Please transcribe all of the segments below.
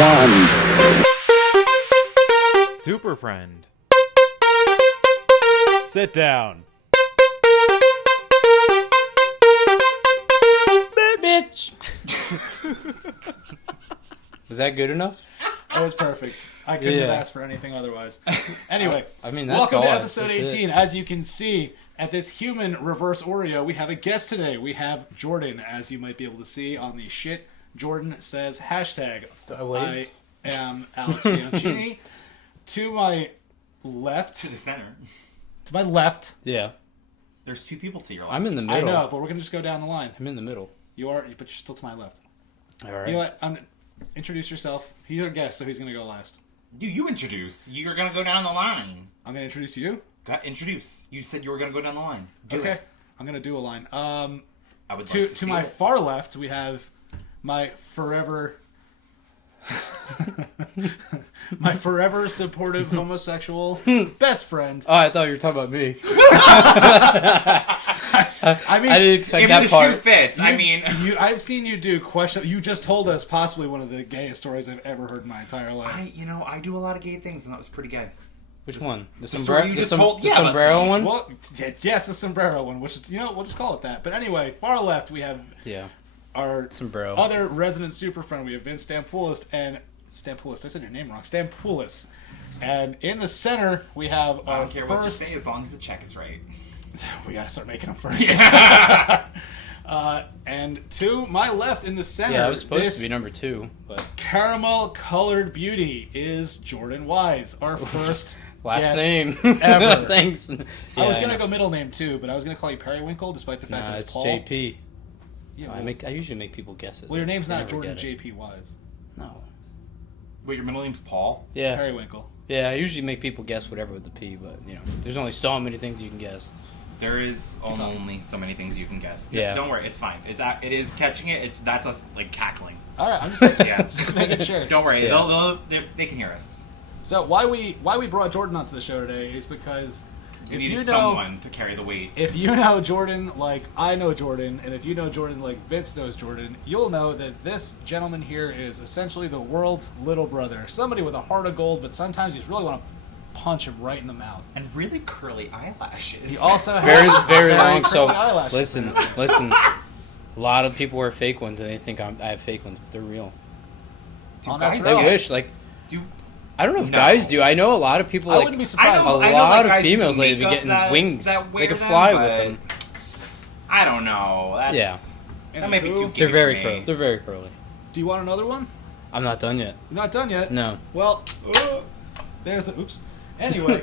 one. Super friend. Sit down. Bitch. Was that good enough? That was perfect. I couldn't have asked for anything otherwise. Anyway, I mean, that's welcome all to I- episode that's 18. it. As you can see, at this human reverse Oreo, we have a guest today. We have Jordan, as you might be able to see on the shit. Jordan says hashtag. Do I wave? I am Alex Bianchini. To my left. To the center. To my left. Yeah. There's two people to your left. I'm in the I middle. know, but we're going to just go down the line. I'm in the middle. You are, but you're still to my left. All right. You know what? Introduce yourself. He's our guest, so he's going to go last. You introduce. You're going to go down the line. I'm going to introduce you. Introduce. You said you were going to go down the line. Do Okay. it. I'm going to do a line. I would To like to see my it. far left, we have my forever... my forever supportive homosexual best friend. Oh, I thought you were talking about me. I mean, I didn't expect If that the part. shoe fits, I mean... I've seen you do question. You just told us possibly one of the gayest stories I've ever heard in my entire life. I do a lot of gay things, and that was pretty gay. Which one? The story sombrero? you The, just som- told- the yeah, but- sombrero one? Well, yes, the sombrero one, which is, we'll just call it that. But anyway, far left we have Yeah. our Sombrero. other resident super friend. We have Vince Stampoulis and Stampoulis. I said your name wrong. Stampoulis. And in the center we have I our don't care what you first. say as long as the check is right. We gotta start making them first. And to my left in the center, Yeah, I was supposed this to be number 2, but caramel-colored beauty is Jordan Wise, our first last guest name ever. Thanks. I was Yeah, gonna know. go middle name too, but I was gonna call you Periwinkle, despite the fact Nah, that it's Paul. JP. Yeah, I usually make people guess it. well, your name's They not never Jordan get it. JP Wise. No. Wait, your middle name's Paul? Yeah. Periwinkle. Yeah, I usually make people guess whatever with the P, but there's only so many things you can guess. There is only so many things you can guess. Yeah. Don't worry, it's fine. It is catching it. That's us like cackling. All right, I'm just Yeah. just making sure. Don't worry, Yeah. they can hear us. So why we brought Jordan onto the show today is because We if needed you know someone to carry the weight. if you know Jordan like I know Jordan, and if you know Jordan like Vince knows Jordan, you'll know that this gentleman here is essentially the world's little brother. Somebody with a heart of gold, but sometimes you just really want to punch him right in the mouth. And really curly eyelashes. He also has Very, very long. So curly eyelashes. listen. A lot of people wear fake ones, and they think I have fake ones, but they're real. Oh, guys that's They real. wish, like, Do I don't know if No. guys do. I know a lot of people I like wouldn't be a surprised. I know, lot like, of guys who females do lately be makeup getting that- wings. that wear They could them, fly but with them. I don't know. That's, Yeah. That may be too gay They're very for me. curly. They're very curly. Do you want another one? I'm not done yet. You're not done yet. No. Well, there's the oops. Anyway,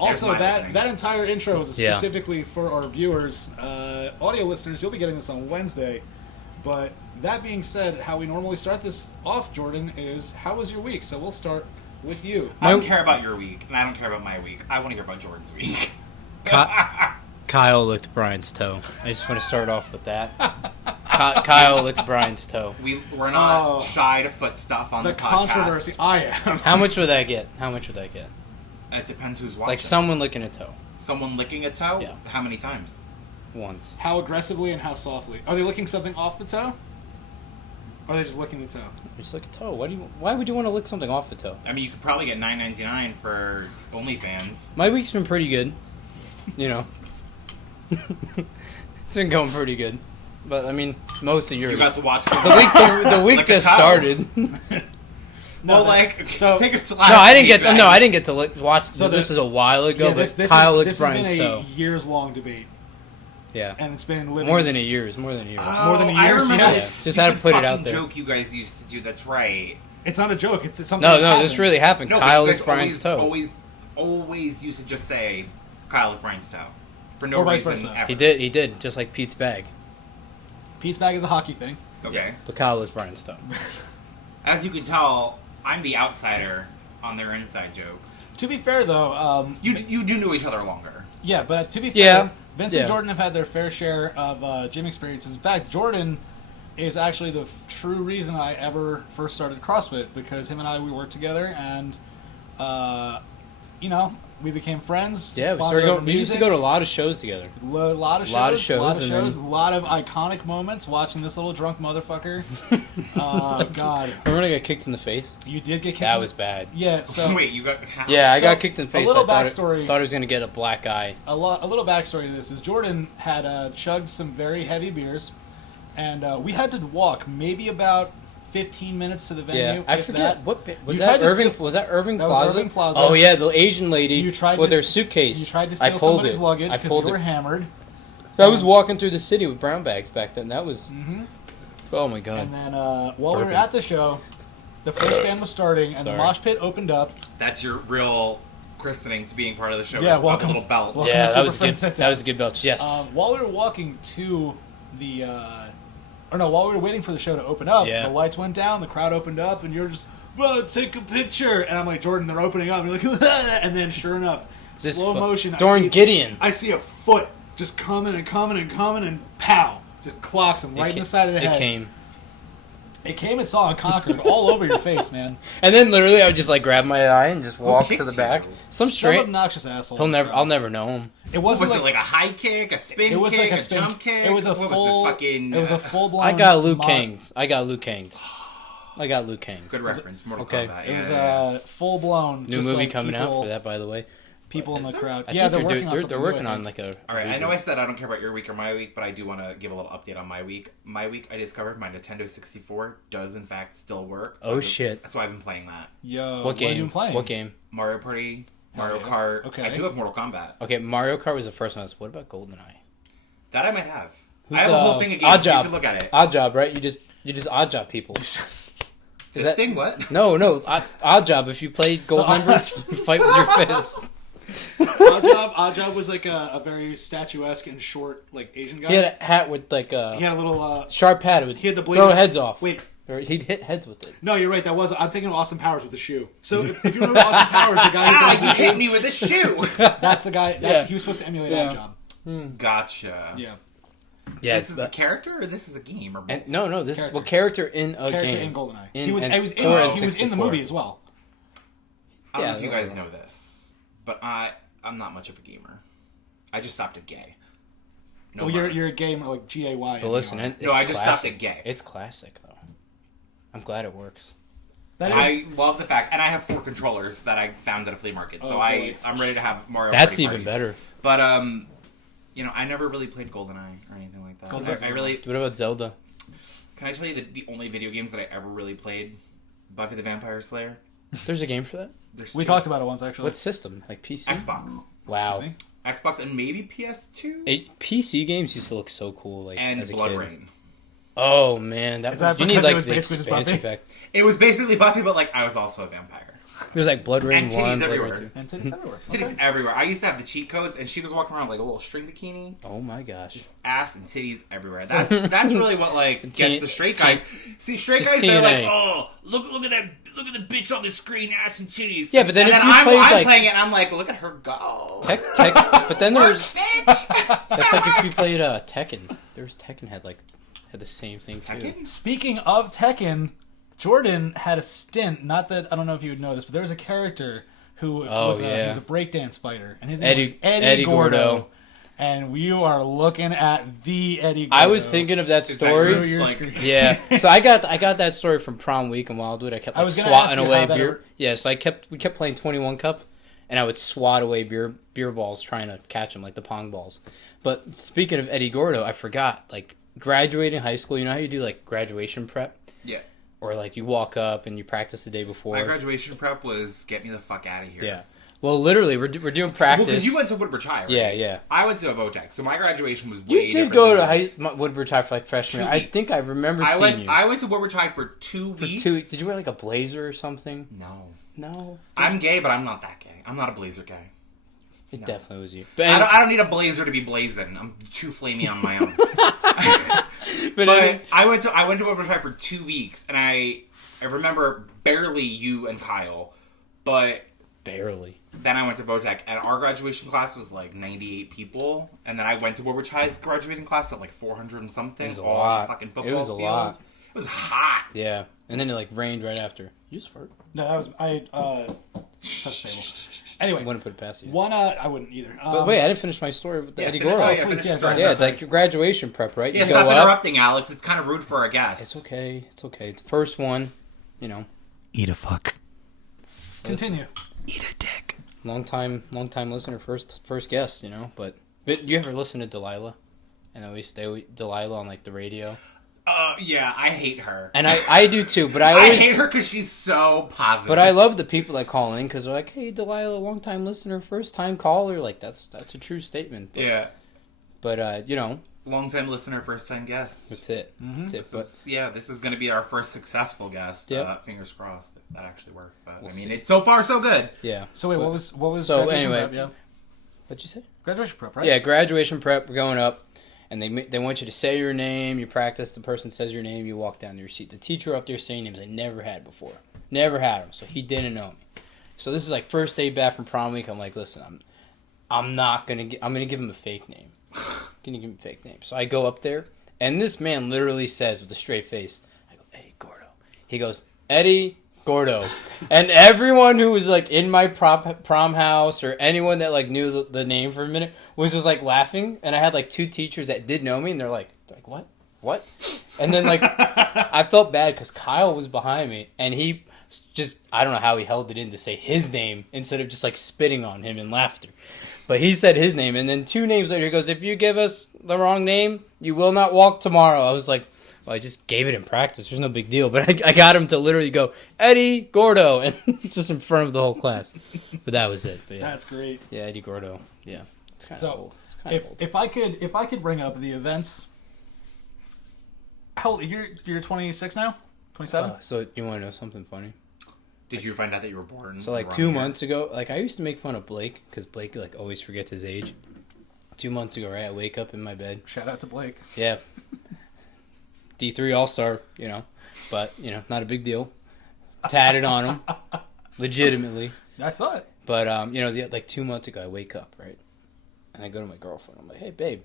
also my that opening. that entire intro was Yeah. specifically for our viewers, audio listeners. You'll be getting this on Wednesday. But that being said, how we normally start this off, Jordan, is how was your week? So we'll start with you. I don't care about your week, and I don't care about my week. I want to hear about Jordan's week. Kyle licked Brian's toe. I just want to start off with that. Kyle licked Brian's toe. We're not Oh. shy to foot stuff on the, The podcast. controversy. I am. How much would that get? How much would that get? It depends who's watching. Like someone licking a toe. Someone licking a toe? Yeah. How many times? Once. How aggressively and how softly? Are they licking something off the toe? Or are they just licking the toe? Just lick a toe. Why would you want to lick something off the toe? I mean, you could probably get $9.99 for OnlyFans. My week's been pretty good. It's been going pretty good. But I mean, most of yours. You got to watch the week Lick a just toe. started. No, Well, like, so- take us to No, last I didn't week, get. then. No, I didn't get to watch. So This the- is a while ago, Yeah, but Kyle licked this has Brian's been toe. a years-long debate, Yeah, and it's been living more than a year. It's more than a year. Oh, More than a I year, remember yeah. this Just had to stupid put it out fucking there. joke you guys used to do. That's right. It's not a joke. It's something. No, that no, this happened. really happened. No, Kyle but you licked guys Brian's toe. always used to just say Kyle licked Brian's toe for no Or vice reason versa. ever. He did, just like Pete's bag. Pete's bag is a hockey thing. Okay. But Kyle licked Brian's toe. As you can tell, I'm the outsider on their inside jokes. To be fair, though, You do know each other longer. yeah, but to be fair, Yeah. Vince and Jordan have had their fair share of gym experiences. In fact, Jordan is actually the true reason I ever first started CrossFit, because him and we worked together, and We became friends. Yeah, we bonded started over going. We used to music. go to a lot of shows together. A lot of shows, a lot of iconic moments watching this little drunk motherfucker. God. Remember when I got kicked in the face? You did get kicked That in was bad. Yeah, so... Wait, you got... Yeah, I So, got kicked in the face. a little I backstory. thought I was going to get a black eye. A little backstory to this is Jordan had chugged some very heavy beers, and we had to walk maybe about 15 minutes to the venue. Yeah, I if forget that. what was You that. tried to Irving steal- was that Irving That was Plaza? Irving Plaza. Oh yeah, the Asian lady You tried with to her s- suitcase. You tried to I steal pulled somebody's it. luggage I because pulled you were it. hammered. I was walking through the city with brown bags back then. That was. Oh my god. And then while we were Perfect. at the show, the first band was starting, and the Sorry. mosh pit opened up. That's your real christening to being part of the show. Yeah, It's about welcome. the little belt. Welcome. Yeah, Super that was Friend good. sit That down. was a good belch. Yes. While we were walking to the, while we were waiting for the show to open up, Yeah. the lights went down, the crowd opened up, and you're just, bro, take a picture. And I'm like, Jordan, they're opening up. And you're like, and then sure enough, This slow fu- motion. Dorn Gideon. I see a foot just coming and coming and coming, and pow, just clocks him right in the side of the head. It came. It came and saw and conquered all over your face, man. And then literally, I would just like grab my eye and just walk to kicked the you? back. Some Some straight. obnoxious asshole. I'll never know him. It wasn't Was like, it like a high kick, a spin it was kick, like a a spin. jump kick? It was a What full. Was this fucking, it was a full blown. I got Luke Kang's. I got Luke Kang's. Good reference. Mortal Okay. Kombat. It was yeah. full blown. New movie coming out for that, by the way. People in the Is there? crowd. I Yeah, think they're working on they're something. working new, I on think. like a. All right, I know reboot. I said I don't care about your week or my week, but I do want to give a little update on my week. My week, I discovered my Nintendo 64 does in fact still work. Oh, shit. That's why I've been playing that. Yo, What Have you game? been playing? What game? Mario Party, Hell Mario yeah. Kart. Okay. I do have Mortal Kombat. Okay, Mario Kart was the first one. What about GoldenEye? That I might have. Who's, I have a whole thing of games. Odd You Job. can look at it. Odd job, right? You just odd job people. This that- thing, what? No, odd job. If you played Gold Members, you fight with your fists. Oddjob was like a very statuesque and short, like Asian guy. He had a hat with like He a had a little. sharp hat. It would He had the blade. throw heads off. Wait, Or he'd hit heads with it. no, you're right. That was. I'm thinking of Austin Powers with the shoe. So if you remember Austin Powers, the guy who Ah, does he the hit shoe, me with a shoe. that's the guy. Yeah. He was supposed to emulate Yeah. Oddjob. Gotcha. Yeah, Yeah, This is a character or this is a game? Or both? and no, this Character. is character in a character game. in GoldenEye. In He was. N- He was in. or He was in the N64. movie as well. I don't know Yeah, if you they're guys all know this, but I'm not much of a gamer. I just stopped at gay. No, Well, more. you're a gamer like GAY. But listen, it's No, I just stopped classic. at gay. It's classic though. I'm glad it works. That is. I love the fact, and I have 4 controllers that I found at a flea market, so Oh, boy. I'm ready to have Mario. That's Party even parties. better. But I never really played GoldenEye or anything like that. GoldenEye's I really What about Zelda? can I tell you that the only video games that I ever really played, Buffy the Vampire Slayer. There's a game for that. There's we 2. talked about it once actually. What system? Like PC? Xbox, Wow. Excuse me? Xbox, and maybe PS2 PC games used to look so cool. Like and as a Blood kid. Rain. Oh man, Is that you need because it like was the basically just expansion Buffy? pack. It was basically Buffy, but like I was also a vampire. There's like Blood Rain And titties 1, Blood everywhere. Rain 2. And titties everywhere. Titties Okay. everywhere. I used to have the cheat codes, and she was walking around like a little string bikini. Oh my gosh. Ass and titties everywhere. That's really what like gets Teen- the straight guys. See, straight just guys, they're TNA. like, oh, look at the bitch on the screen, ass and titties. Yeah, but then and if then you I'm played, like- playing it, and I'm like, look at her go. Tech, but then Work, there's bitch. that's like if you played Tekken. There's Tekken had the same thing too. Tekken? Speaking of Tekken, Jordan had a stint. Not that I don't know if you would know this, but there was a character who he was a breakdance fighter, and his name was Eddie Gordo. And you are looking at the Eddie Gordo. I was thinking of that Is that story. Through your Like- screen. Yeah, so I got that story from prom week in Wildwood. I kept I was gonna swatting ask you away how that beer. ever- Yeah, so we kept playing 21 Cup, and I would swat away beer balls trying to catch them like the pong balls. But speaking of Eddie Gordo, I forgot like graduating high school. You know how you do like graduation prep, Yeah. or like you walk up and you practice the day before. My graduation prep was get me the fuck out of here. Yeah. Well, literally, we're doing Well, practice. because you went to Woodbridge High, right? Yeah, yeah. I went to a Votech, so my graduation was way You did different go than to yours. Woodbridge High for like freshman 2 year. I weeks. think I remember seeing you. I went to Woodbridge High for 2 for weeks. 2 weeks. Did you wear like a blazer or something? No. No. I'm gay, but I'm not that gay. I'm not a blazer guy. It definitely was you. But, I don't need a blazer to be blazing. I'm too flamey on my own. but But I went to Woodbridge High for 2 weeks, and I remember barely you and Kyle, but barely. then I went to Votech, and our graduation class was like 98 people, and then I went to Woodbridge High's graduating class at like 400 and something. It was a all lot. on the fucking football It was a field. lot. It was hot. Yeah. And then it like rained right after. You just fart. No, that was I. Touch the table. Anyway, I wouldn't put it past you. I wouldn't either. But wait, I didn't finish my story with Eddie Gordo. Please, yeah, Yeah, it's like your graduation prep, right? Yeah, You stop go up. interrupting, Alex. It's kind of rude for our guests. It's okay. It's okay. It's the first one, you know. Eat a fuck. Continue. Eat a dick. Long time listener, first guest, you know. But do you ever listen to Delilah? And always Delilah on like the radio. Yeah, I hate her. And I do too, but I I always hate her because she's so positive. But I love the people that call in because they're like, "Hey, Delilah, long time listener, first time caller." Like that's a true statement. But, Yeah. But you know, Long time listener, first time guest. that's it. Mm-hmm. That's it. But This is going to be our first successful guest. Yep. Fingers crossed if that actually worked. But We'll I mean, see. it's so far so good. yeah. So wait, But- what was so graduation anyway- prep? Yeah. What'd you say? Graduation prep, right? Yeah, graduation prep. We're going up, and they want you to say your name. You practice. The person says your name. You walk down to your seat. The teacher up there saying names I never had before. Never had them, so he didn't know me. So this is like first day back from prom week. I'm like, listen, I'm gonna give him a fake name. Gonna give him a fake name. So I go up there, and this man literally says with a straight face, I go, Eddie Gordo. He goes, Eddie Gordo. And everyone who was like in my prom house or anyone that like knew the name for a minute was just like laughing. And I had like two teachers that did know me, and they're like what? And then like I felt bad because Kyle was behind me, and he just, I don't know how he held it in to say his name instead of just like spitting on him in laughter. But he said his name, and then 2 names later he goes, if you give us the wrong name, you will not walk tomorrow. I was like, well, I just gave it in practice. There's no big deal. But I got him to literally go, Eddie Gordo, and just in front of the whole class. But that was it. But yeah. That's great. Yeah, Eddie Gordo. Yeah. It's kind of So, old. It's kind of old. if I could bring up the events. How old you're 26 now? 27? So you want to know something funny? Did you find out that you were born? So like the 2 wrong year? months ago, like I used to make fun of Blake because Blake like always forgets his age. 2 months ago, right? I wake up in my bed. Shout out to Blake. Yeah. D3 All-Star, you know. But, you know, not a big deal. Tatted on him. Legitimately. I saw it. But, you know, like 2 months ago, I wake up, right? And I go to my girlfriend. I'm like, hey, babe,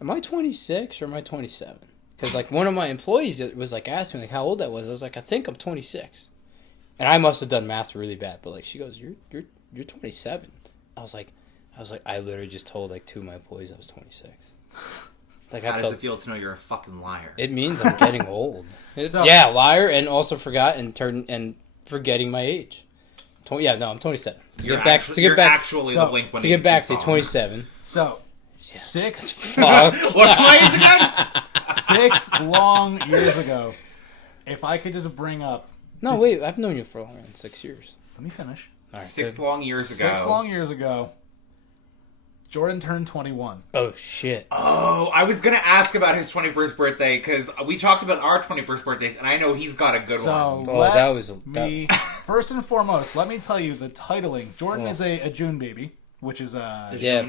am I 26 or am I 27? Because, like, one of my employees was, like, asking me, like, how old I was. I was like, I think I'm 26. And I must have done math really bad. But, like, she goes, you're 27. I was like, I literally just told, like, 2 of my employees I was 26. Like, How does it feel to know you're a fucking liar? It means I'm getting old. So- Yeah, liar, and also forgot and forgetting my age. I'm 27. You're actually So- the Blink-182 To get back to song. 27. So, 6 Fuck. What's my age again? 6 long years ago, if I could just bring up... No, wait, I've known you for longer than 6 years. Let me finish. All right, 6 good. long years ago. 6 long years ago, Jordan turned 21. Oh, shit. Oh, I was going to ask about his 21st birthday because we talked about our 21st birthdays, and I know he's got a good So one. Oh, let that was me first and foremost. Let me tell you the titling. Jordan is a June baby, which is Yeah.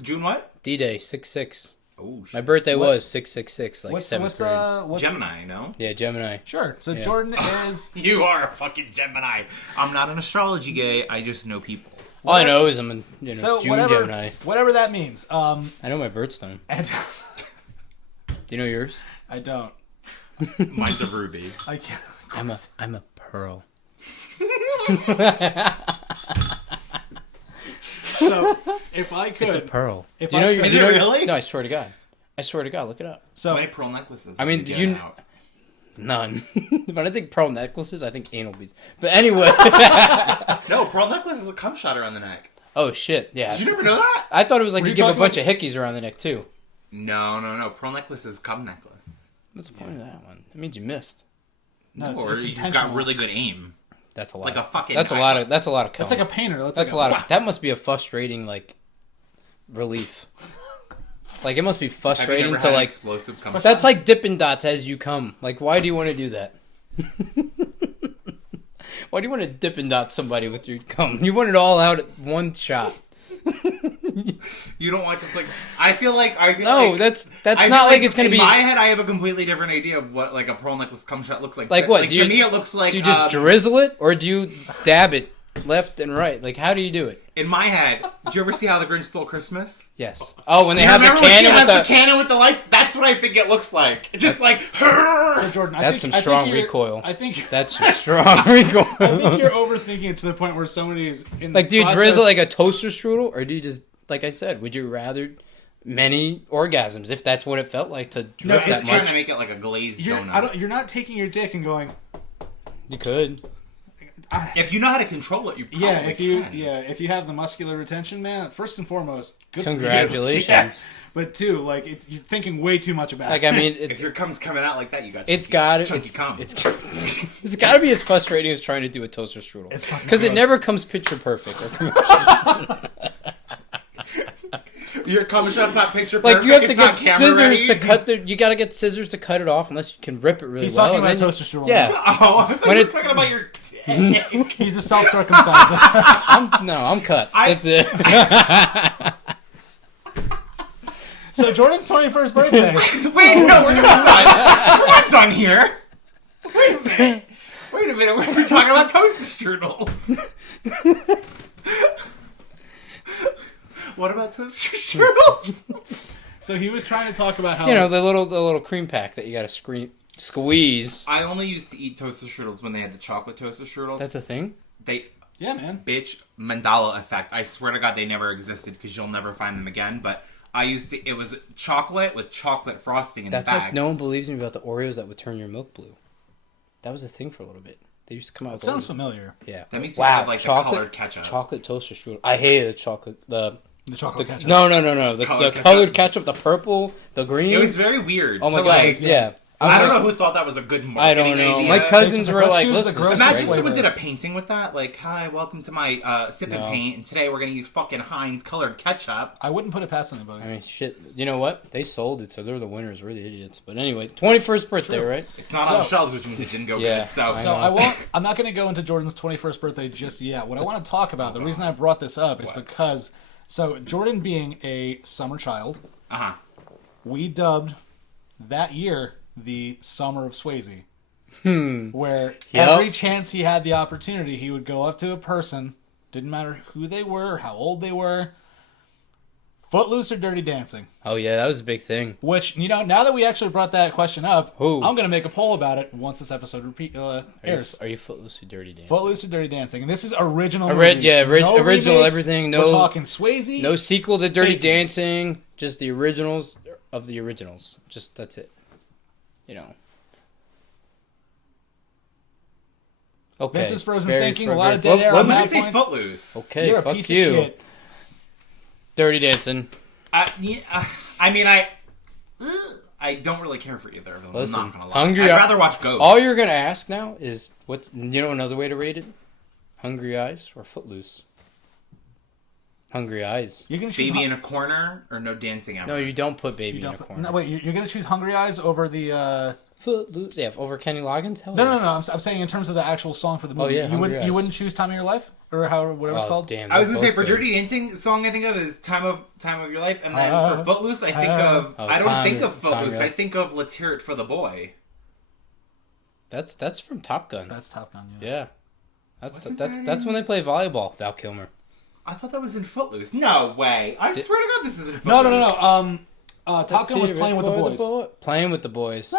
June what? D-Day, 6-6. Oh, shit. My birthday What- was 6-6-6, like what's 7th grade. what's Gemini, no? Yeah, Gemini. Sure. So Yeah. Jordan is You are a fucking Gemini. I'm not an astrology gay. I just know people. All I know is I'm a so June whatever Gemini. that means. I know my birthstone. And Do you know yours? I don't. Mine's a ruby. I can't. I'm a pearl. So if I could, It's a pearl. If Do you I know could- your- Is do you it know- really? No, I swear to God. Look it up. so How many pearl necklaces? I mean, have you you- given out? None. When I think pearl necklaces, I think anal beads. But anyway. No, pearl necklace is a cum shot around the neck. Oh, shit. Yeah. Did you never know that? I thought it was like Were you you give a talking bunch of hickeys around the neck, too. No. Pearl necklace is cum necklace. What's the point of that one? That means you missed. no, Or it's you intentional. got really good aim. That's a lot. Like a fucking... That's a lot of cum. That's like a painter. That's a lot of. That must be a frustrating like relief. Like it must be Have you frustrating never to had like. explosive cum That's shot? like Dippin' Dots as you come. Like, why do you want to do that? Why do you want to Dippin' Dot somebody with your cum? You want it all out at one shot. You don't want just like... I feel like... No, like, that's I not feel like it's gonna in be. my head, I have a completely different idea of what like a pearl necklace cum shot looks like. Like what? Like, Do you- to me, it looks like... Do you just drizzle it, or do you dab it left and right. Like, how do you do it? In my head, did you ever see How the Grinch Stole Christmas? Yes. Oh, when they You have the remember when she cannon with has the cannon with the lights? That's what I think it looks like. It's just like, So Jordan, That's some strong you're- recoil. I think That's some strong recoil. I think you're overthinking it to the point where somebody is in Like, do the you process, drizzle like a toaster strudel, or do you just, like I said, would you rather many orgasms if that's what it felt like to No, drip it's that trying much? to make it like a glazed You're, donut. you're not taking your dick and going. You could. If you know how to control it, you probably If you have the muscular retention, man. First and foremost, good Congratulations. for you. Yeah. But two, like you're thinking way too much about Like, it. I mean, If your cum's coming out like that, you got it's chunky- got it. chunky cum. It's got to be as frustrating as trying to do a toaster strudel. It's fucking Because it gross. never comes picture perfect. Or commercial. Your cum shot's not picture Like, perfect. you have to it's get not camera scissors ready. to cut the. You got to get scissors to cut it off unless you can rip it really He's well. talking and about then toaster strudel. Yeah. Oh, I thought When you were it- talking about your dick. He's a self-circumcised. I'm cut. That's it. So Jordan's 21st birthday. Wait, no, we're not done here. Wait a minute. We're talking about toaster strudels. What about toaster strudels? So he was trying to talk about how You know, the little cream pack that you got to squeeze. I only used to eat toaster strudels when they had the chocolate toaster strudels. That's a thing? yeah, man. Bitch, Mandela effect. I swear to God they never existed because you'll never find them again. But I used to, it was chocolate with chocolate frosting in That's the bag. like no one believes me about the Oreos that would turn your milk blue. That was a thing for a little bit. They used to come out. That with sounds Oreos. familiar. Yeah. That means you have like the colored ketchup. Chocolate toaster strudel. I hated the chocolate. The chocolate ketchup. No. The Colored colored ketchup, the purple, the green. It was very weird. Oh my to, god. like, Yeah. I don't was know who thought that was a good I marketing don't know. idea. My cousins Let's were like, choose the "Listen, grossest Imagine flavor. someone did a painting with that. Like, hi, welcome to my sip and No. paint, and today we're going to use fucking Heinz colored ketchup. I wouldn't put it past anybody. I mean, shit. You know what? They sold it, so they're the winners. We're the idiots. But anyway, 21st birthday, True. right? It's not So- on the shelves, which means it didn't go Yeah, good. So, I I'm not going to go into Jordan's 21st birthday just yet. What I want to talk about, the reason I brought this up is because, so Jordan being a summer child, we dubbed that year the Summer of Swayze. Where every chance he had the opportunity, he would go up to a person, didn't matter who they were or how old they were, Footloose or Dirty Dancing. Oh yeah, that was a big thing. Which, you know, now that we actually brought that question up, Who? I'm going to make a poll about it once this episode airs. Are you Footloose or Dirty Dancing? Footloose or Dirty Dancing, and this is original. Ori- movies. yeah, ori- No original remakes. everything, We're no- talking Swayze. No sequel to Dirty Bacon. Dancing. Just the originals of the originals. Just that's it. You know. Okay. Vince is frozen very thinking. fro- A lot of very- dead air what on would would you that say point. Footloose? Okay, You're a fuck piece you. of shit. Dirty Dancing. I mean, I don't really care for either of them. Listen, I'm not gonna lie. Hungry I'd Eye- rather watch Ghost. All you're gonna ask now is what's another way to rate it? Hungry Eyes or Footloose? Hungry Eyes. You can choose. Baby in a corner or no dancing ever. No, you don't put Baby you in a don't- corner. No, wait. You're going to choose Hungry Eyes over the. Footloose. Yeah, over Kenny Loggins. Hell No, yeah. no, no. I'm saying in terms of the actual song for the movie. Oh, yeah, you Hungry wouldn't. Eyes. You wouldn't choose "Time of Your Life" or whatever it's Oh, called. damn, I was they're gonna say both for good. Dirty Dancing, song I think of is Time of Your Life, and then for Footloose, I think of Oh, I don't Time- think of Time Footloose. Your I Life. think of Let's Hear It for the Boy. That's from Top Gun. That's Top Gun. Yeah. Yeah. That's Wasn't that's when they play volleyball. Val Kilmer. I thought that was in Footloose. No way! I swear to God, this is in Footloose. No, no, no, no. Top Gun was Let's Playing with the hear Boys. it for Playing with the boys.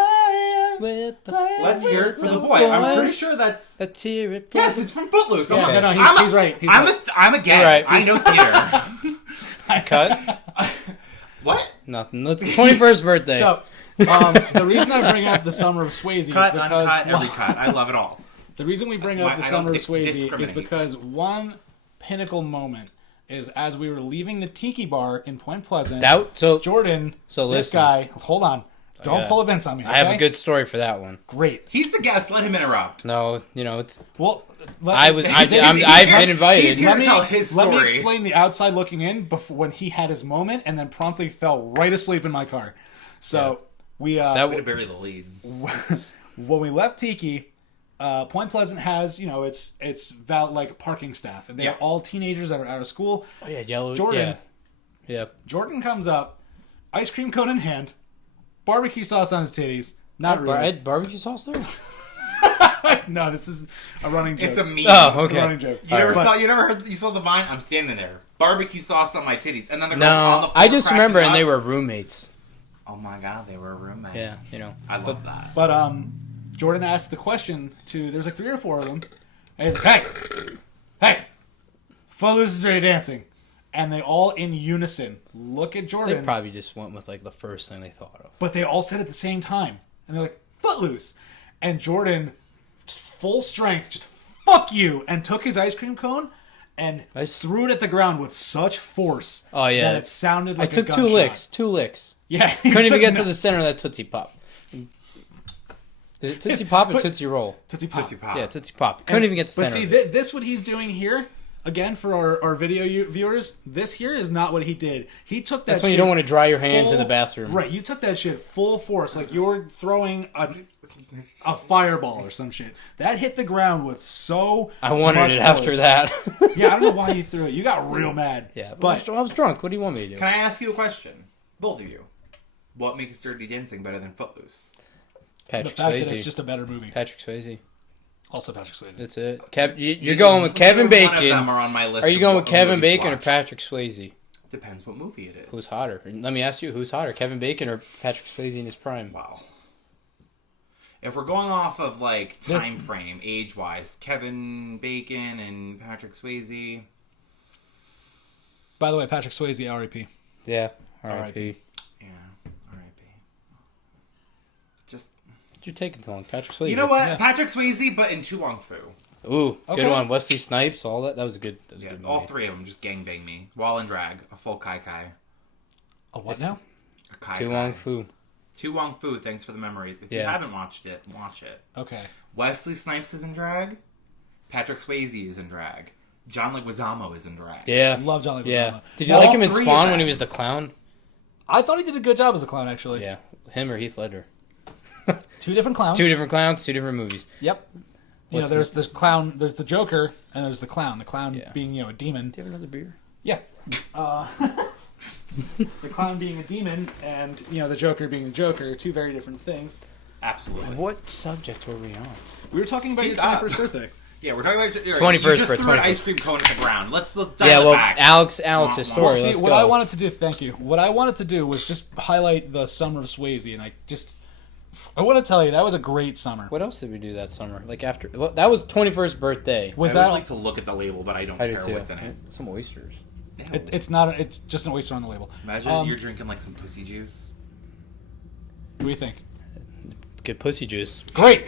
Let's Hear It for the Boy. I'm pretty sure that's. Let's hear it for Yes, the it's from Footloose. Yeah. No, no, he's right. He's I'm right. I'm a gay. You're right. I know theater. cut. What? Nothing. Let's 21st birthday. So, the reason I bring up the Summer of Swayze Cut, is because uncut, every cut. I love it all. the reason we bring up I the don't Summer of discriminate. Swayze is because one pinnacle moment is as we were leaving the Tiki Bar in Point Pleasant. Jordan, So this listen. guy, hold on, don't gotta- pull events on me. I have a okay? good story for that one. Great. He's the guest. Let him interrupt. No, it's. Well, I've He's been here invited. to tell his Let me story. explain the outside looking in before when he had his moment, and then promptly fell right asleep in my car. So we That Way to bury the lead. when we left Tiki, Point Pleasant has it's like parking staff, and they're Yeah. all teenagers that are out of school. Oh yeah, yellow. Jordan. Yeah. Jordan comes up, ice cream cone in hand, barbecue sauce on his titties. Not really. Barbecue sauce there. No, this is a running joke. It's a meme. Oh, okay. A running joke. You saw the Vine? I'm standing there. BBQ sauce on my titties. And then the girl on the No, floor I just remember, cracking and they up. were roommates. Oh my god, they were roommates. Yeah, you know. I love that. But Jordan asked the question to, there's like 3 or 4 of them. And he's like, hey, Footloose is Dirty Dancing. And they all in unison look at Jordan. They probably just went with like the first thing they thought of. But they all said at the same time. And they're like, Footloose. And Jordan, full strength, just fuck you. And took his ice cream cone and threw it at the ground with such force Oh, yeah. that it sounded like I took a gunshot. 2 licks. Yeah. Couldn't even get to the center of that Tootsie Pop. Is it Tootsie Pop or Tootsie Roll? Tootsie Pop. Tootsie Pop. Yeah, Tootsie Pop. Couldn't even get to the But center. see, this what he's doing here, again, for our video viewers, this here is not what he did. He took that That's when shit you don't want to dry your hands in full- the bathroom. Right, you took that shit full force, like you're throwing a fireball or some shit. That hit the ground with so I wanted much it after force. that. Yeah, I don't know why you threw it. You got real mad. Yeah, but I was drunk. What do you want me to do? Can I ask you a question? Both of you. What makes Dirty Dancing better than Footloose? the Patrick fact Swayze. that it's just a better movie. Patrick Swayze. Also Patrick Swayze. That's it. You're going with Kevin Neither One of Bacon. them are on my list. Are you of going with what Kevin movies Bacon to or watch. Patrick Swayze? Depends what movie it is. Who's hotter? Let me ask you, who's hotter, Kevin Bacon or Patrick Swayze in his prime? Wow. If we're going off of like time frame, age wise, Kevin Bacon and Patrick Swayze. By the way, Patrick Swayze, R.I.P. Yeah, R.I.P. R.I.P. Yeah, R.I.P. Just You're taking too long, Patrick Swayze. you know what, Yeah. Patrick Swayze, but in Tu Wong Fu. Ooh, Okay. good one. Wesley Snipes, all that. That was a good. That was a Yeah, good all movie. 3 of them just gangbang me. While in drag, a full kai kai. A what now? A kai Tu kai. Wong Fu. Tu Wong Fu. Thanks for the memories. If you Yeah. haven't watched it, watch it. Okay. Wesley Snipes is in drag. Patrick Swayze is in drag. John Leguizamo is in drag. Yeah. Love John Leguizamo. Yeah. Did you All like him in 3 of Spawn when them. he was the clown? I thought he did a good job as a clown, actually. Yeah. Him or Heath Ledger. 2 different clowns. 2 different clowns, 2 different movies. Yep. You know, What's there's this clown, there's the Joker, and there's the clown. The clown Yeah. being, a demon. Do you have another beer? Yeah. The clown being a demon, and, the Joker being the Joker. 2 very different things. Absolutely. What subject were we on? We were talking about your Speak up. 21st birthday. Yeah, we're talking about 21st You just birth- threw an 21st. ice cream cone at the ground. Let's dial Yeah, it well, back. Alex's Well, story. Well, see, Let's what go. I wanted to do, thank you. What I wanted to do was just highlight the summer of Swayze, and I want to tell you, that was a great summer. What else did we do that summer? Like after well, that was 21st birthday. Was I that? always like to look at the label, but I don't I care did too. what's in it. Some oysters. It's not. It's just an oyster on the label. Imagine you're drinking like some pussy juice. What do you think? Good pussy juice. Great.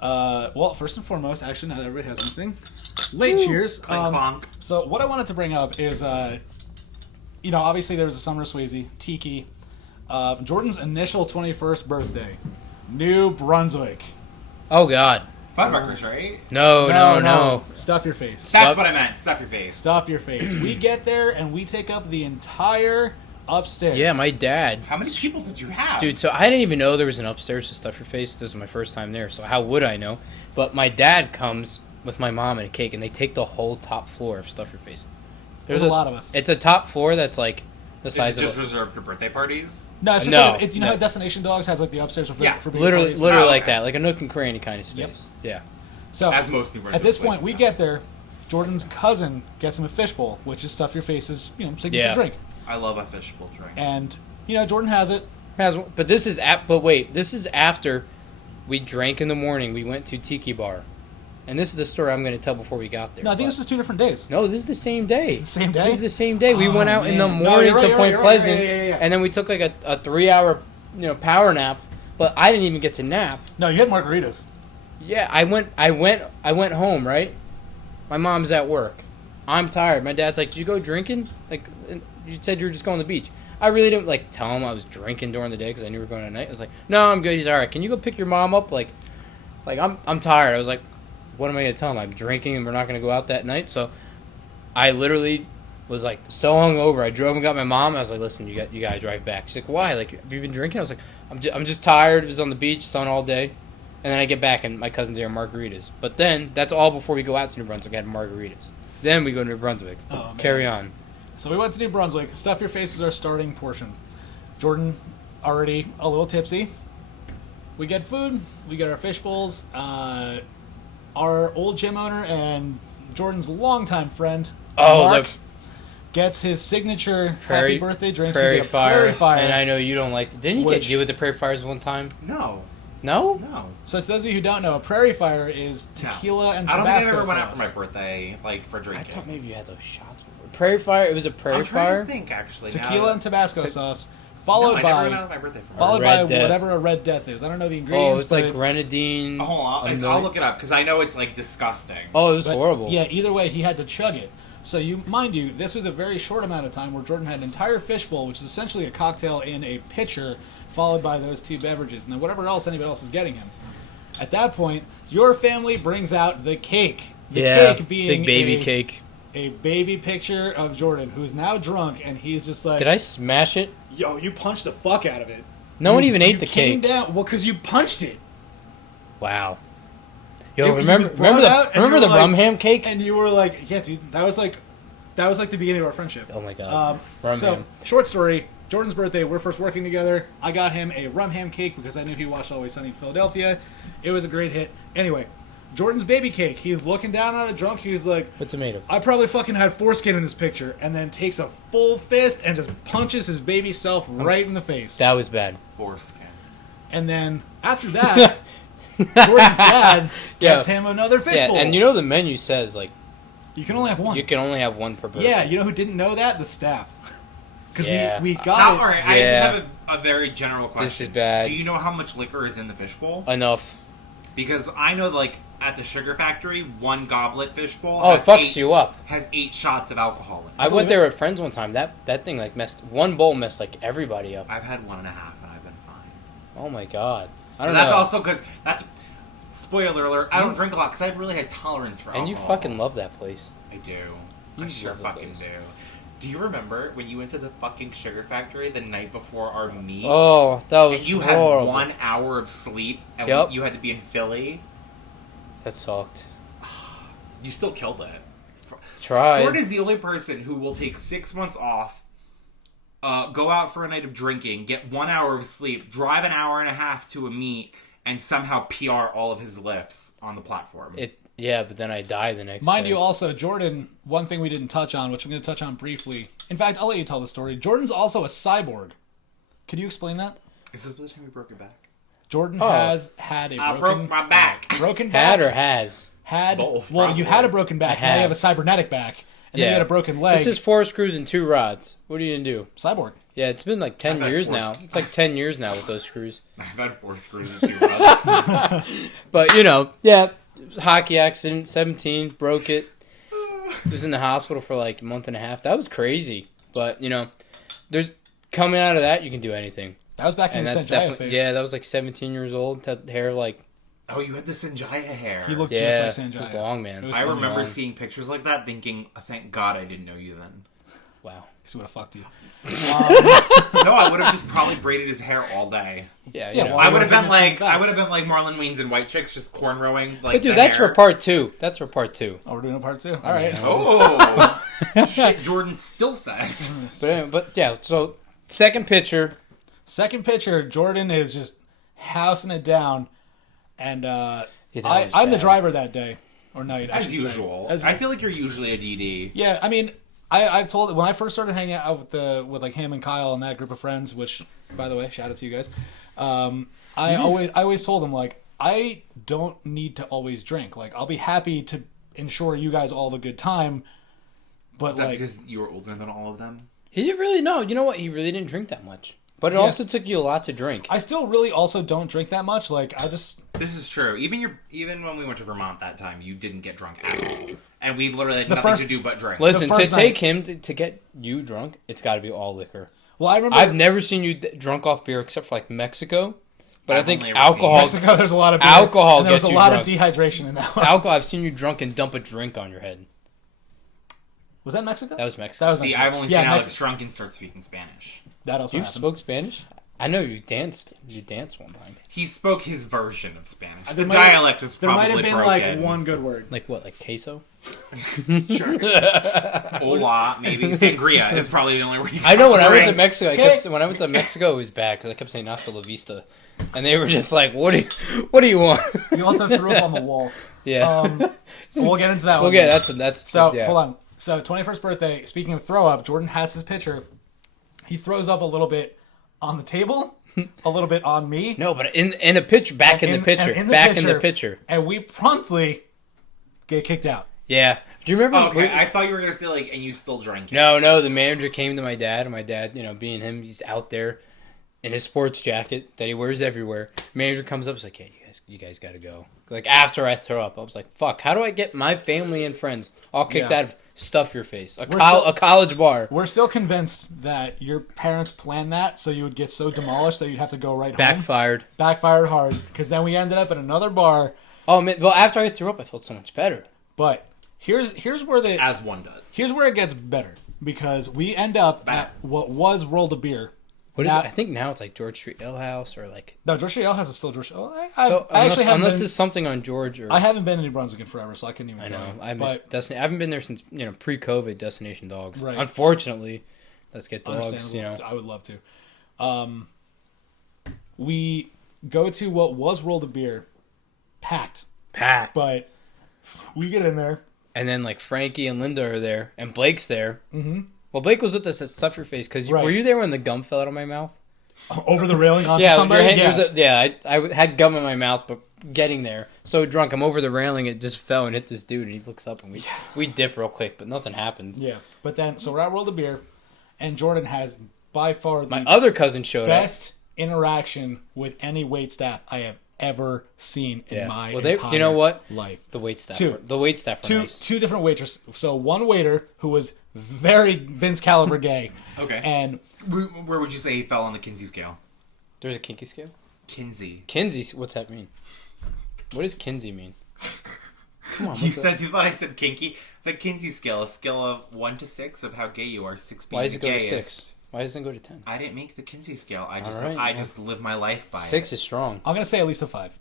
Well, first and foremost, actually, now that everybody has anything, late cheers. Clink clonk. So what I wanted to bring up is, obviously there was a summer of Swayze, Tiki, Jordan's initial 21st birthday, New Brunswick. Oh God. Fuddruckers, right? No. Stuff your face. That's what I meant. Stuff your face. Stuff your face. We get there and we take up the entire upstairs. Yeah, my dad. How many people did you have? Dude, so I didn't even know there was an upstairs to stuff your face. This was my first time there, so how would I know? But my dad comes with my mom and a cake, and they take the whole top floor of stuff your face. There's a lot of us. It's a top floor that's like the Is size it just of reserved for birthday parties? No, it's just No, like, you know no. how Destination Dogs has like the upstairs for, Yeah. for big literally parties? Oh, like okay. that, like a nook and cranny kind of space. Yeah. So As most New Brunswick at this point, places we have. get there. Jordan's cousin gets him a fishbowl, which is stuff your face's signature Yeah. drink, I love a fishbowl drink. and Jordan has it. But this is this is after we drank in the morning. We went to Tiki Bar, and this is the story I'm going to tell before we got there. No, I think but- this is 2 different days. No, this is the same day. It's the same day? This is the same day. We Oh, went out in the man. No, morning you're right, to you're Point right, Pleasant, yeah. and then we took like a 3-hour power nap. But I didn't even get to nap. No, you had margaritas. Yeah, I went home, right? My mom's at work. I'm tired. My dad's like, "Did you go drinking? Like, you said you were just going to the beach." I really didn't tell him I was drinking during the day because I knew we were going at night. I was like, "No, I'm good." He's all right. Can you go pick your mom up? Like I'm tired. I was like, "What am I gonna tell him? I'm drinking and we're not gonna go out that night." So I literally was like so hungover. I drove and got my mom. I was like, "Listen, you gotta drive back." She's like, "Why? Like, have you been drinking?" I was like, I'm just tired. It was on the beach, sun all day." And then I get back and my cousin's there margaritas. But then that's all before we go out to New Brunswick. I had margaritas. Then we go to New Brunswick. Oh, man. Carry on. So we went to New Brunswick. Stuff your face is our starting portion. Jordan already a little tipsy. We get food. We get our fish bowls. Our old gym owner and Jordan's longtime friend, Mark, gets his signature happy birthday drinks. Prairie Fire. And I know you don't like it. Didn't you get you with the Prairie Fires one time? No. No? No. So to those of you who don't know, a Prairie Fire is tequila and I don't Tabasco think I ever went out sauce. for my birthday, like, for I drinking. thought maybe you had those shots before. Prairie Fire? It was a Prairie I'm trying Fire? to think, actually. Tequila and Tabasco sauce, No, followed I never went by out on my birthday for followed Red by Death. whatever a Red Death is. I don't know the Oh, ingredients. it's like but grenadine. Oh, hold on. I'll look it up, because I know it's, like, disgusting. Oh, it was but horrible. Yeah, either way, he had to chug it. So mind you, this was a very short amount of time where Jordan had an entire fishbowl, which is essentially a cocktail in a pitcher, followed by those two beverages, and then whatever else anybody else is getting him. At that point, your family brings out the cake. The cake being big baby cake. a baby picture of Jordan, who's now drunk, and he's just like, Did I smash it? yo, you punched the fuck out of it. No one even ate You the came cake. down, well, because you punched it. Wow. Yo, It remember was brought out, and remember you the were like- rum ham cake? And you were like, yeah, dude, that was like the beginning of our friendship. Oh my god. Rum So, ham. short story, Jordan's birthday, we're first working together. I got him a rum ham cake because I knew he watched Always Sunny in Philadelphia. It was a great hit. Anyway, Jordan's baby cake. He's looking down on it drunk. He's like, What's it made of? I probably fucking had foreskin in this picture. And then takes a full fist and just punches his baby self right in the face. That was bad. Foreskin. And then, after that, Jordan's dad gets Yeah. him another fishbowl. Yeah, and you know the menu says like you can only have one. you can only have one per person. Yeah, you know who didn't know that? The staff. Because Yeah. we got How, it. all right, I Yeah. just have a very general question. This is bad. Do you know how much liquor is in the fishbowl? Enough. Because I know, like, at the Sugar Factory, one goblet fishbowl Oh, it fucks you up. has 8 shots of alcohol in it. I went there with friends one time. That thing like messed one bowl messed like everybody up. I've had 1.5 and I've been fine. Oh my god. I And don't that's know. also because that's spoiler alert. I don't drink a lot because I really had tolerance for alcohol. And you fucking love that place. I do. You I sure love the fucking place. do. Do you remember when you went to the fucking Sugar Factory the night before our meet? Oh, that was and you horrible. had 1 hour of sleep, and Yep. you had to be in Philly. That sucked. You still killed it. Tried. Jordan is the only person who will take 6 months off, go out for a night of drinking, get 1 hour of sleep, drive an hour and a half to a meet, and somehow PR all of his lifts on the platform. Yeah, but then I die the next Mind day. you, also, Jordan, one thing we didn't touch on, which I'm going to touch on briefly. In fact, I'll let you tell the story. Jordan's also a cyborg. Can you explain that? Is this the time you broke your back? Jordan Oh. has had a I broken broke my back. Broken back. Had or has? Had. Both, Well, you probably. had a broken back. I Now you have. have a cybernetic back. And then you had a broken leg. It's just 4 screws and 2 rods. What are you gonna do? Cyborg. Yeah, it's been like 10 I've had years 4 now. screws. It's like 10 years now with those screws. I've had 4 screws and 2 rods. But, you know, yeah, it was a hockey accident, 17, broke it. Was in the hospital for like a month and a half. That was crazy. But, you know, there's coming out of that, you can do anything. That was back in And the that's Sanjaya definitely, phase. yeah, that was like 17 years old. Had hair like, Oh, you had the Sanjaya hair. He looked yeah, just like it Sanjaya. was long, man. It was I fucking remember long. seeing pictures like that thinking, thank God I didn't know you then. Wow. He would have fucked you. No, I would have just probably braided his hair all day. Yeah, Yeah, you know. well, I would have been back. like Marlon Wayans and White Chicks just cornrowing like But dude, the that's hair. for part 2. That's for part 2. Oh, we're doing a part 2? All right. yeah. Oh shit, Jordan still says. But yeah, so second pitcher. Second pitcher, Jordan is just housing it down. And Yeah, that was I'm the bad. driver that day. Or night, I As should say. usual. As- I feel like you're usually a DD. Yeah, I mean, I've told when I first started hanging out with like him and Kyle and that group of friends, which, by the way, shout out to you guys. I always told them like I don't need to always drink. Like I'll be happy to ensure you guys all the good time, but Is that like because you were older than all of them? He didn't really know. You know what? He really didn't drink that much. But it Yeah. also took you a lot to drink. I still really also don't drink that much. Like I just This is true. Even when we went to Vermont that time, you didn't get drunk at all, and we literally had The nothing first- to do but drink. Listen, to first take night- him to get you drunk, it's got to be all liquor. well I remember I've never seen you drunk off beer except for like Mexico. But I I've think only ever seen alcohol. Mexico. There's a lot of beer, Alcohol and there was gets a you lot drunk. of dehydration in that one. Alcohol. I've seen you drunk and dump a drink on your head. Was that Mexico? That was Mexico. That was See, Mexico. I've only Yeah, seen Alex Mexico. drunk and start speaking Spanish. That also You happened. spoke Spanish? I know you danced. You danced one time. He spoke his version of Spanish. The might dialect was There probably might have been broken. like one good word. Like what? Like queso? Sure. Hola, maybe. Sangria is probably the only word you I know when I went to drink. Mexico, Okay. when I went to Mexico, it was bad because I kept saying "hasta la vista," and they were just like, "What do you want?" You also threw up on the wall. Yeah. We'll get into that one. Okay, that's So, yeah. hold on. So, 21st birthday, speaking of throw up, Jordan has his picture. He throws up a little bit on the table, a little bit on me. No, but in a picture, back in the picture, and in the back picture, in the picture. And we promptly get kicked out. Yeah. Do you remember? Okay, I thought you were going to say, like, and you still drank it. No. The manager came to my dad, and my dad, being him, he's out there in his sports jacket that he wears everywhere. Manager comes up, he's like, "Hey, you guys got to go." Like after I throw up, I was like, "Fuck! How do I get my family and friends all kicked out of stuff your face a college bar?" We're still convinced that your parents planned that so you would get so demolished that you'd have to go right home. Backfired hard. Because then we ended up at another bar. Oh man! Well, after I threw up, I felt so much better. But here's where As one does. Here's where it gets better. Because we end up at what was World of Beer. What is it? I think now it's like George Street Ale House or like. No, George Street Ale House is still George. Unless it's something on George or. I haven't been to New Brunswick in forever, so I couldn't even tell. I haven't been there since pre-COVID. Destination Dogs. Right. Unfortunately, let's get dogs. Understandable. I would love to. We go to what was World of Beer, packed, but we get in there, and then like Frankie and Linda are there, and Blake's there. Mm-hmm. Well, Blake was with us at Stuff Your Face because were you there when the gum fell out of my mouth? Over the railing onto somebody? I had gum in my mouth, but getting there, so drunk, I'm over the railing, it just fell and hit this dude, and he looks up, and we dip real quick, but nothing happened. Yeah, but then, so we're at World of Beer, and Jordan has by far my other cousin showed best interaction with any waitstaff I have ever seen in my entire you know what? life. The waitstaff. Two. The waitstaff were nice. Two different waitresses. So one waiter who was very Vince Caliber gay. Okay. And where would you say he fell on the Kinsey Scale? There's a kinky scale? Kinsey. Kinsey, what's that mean? What does Kinsey mean? Come on, You thought I said kinky? It's like Kinsey Scale, a scale of 1 to 6 of how gay you are, 6 being Why does the it go gayest. to 6? Why doesn't it go to 10? I didn't make the Kinsey Scale. I just live my life by 6 it. is strong. I'm going to say at least a 5.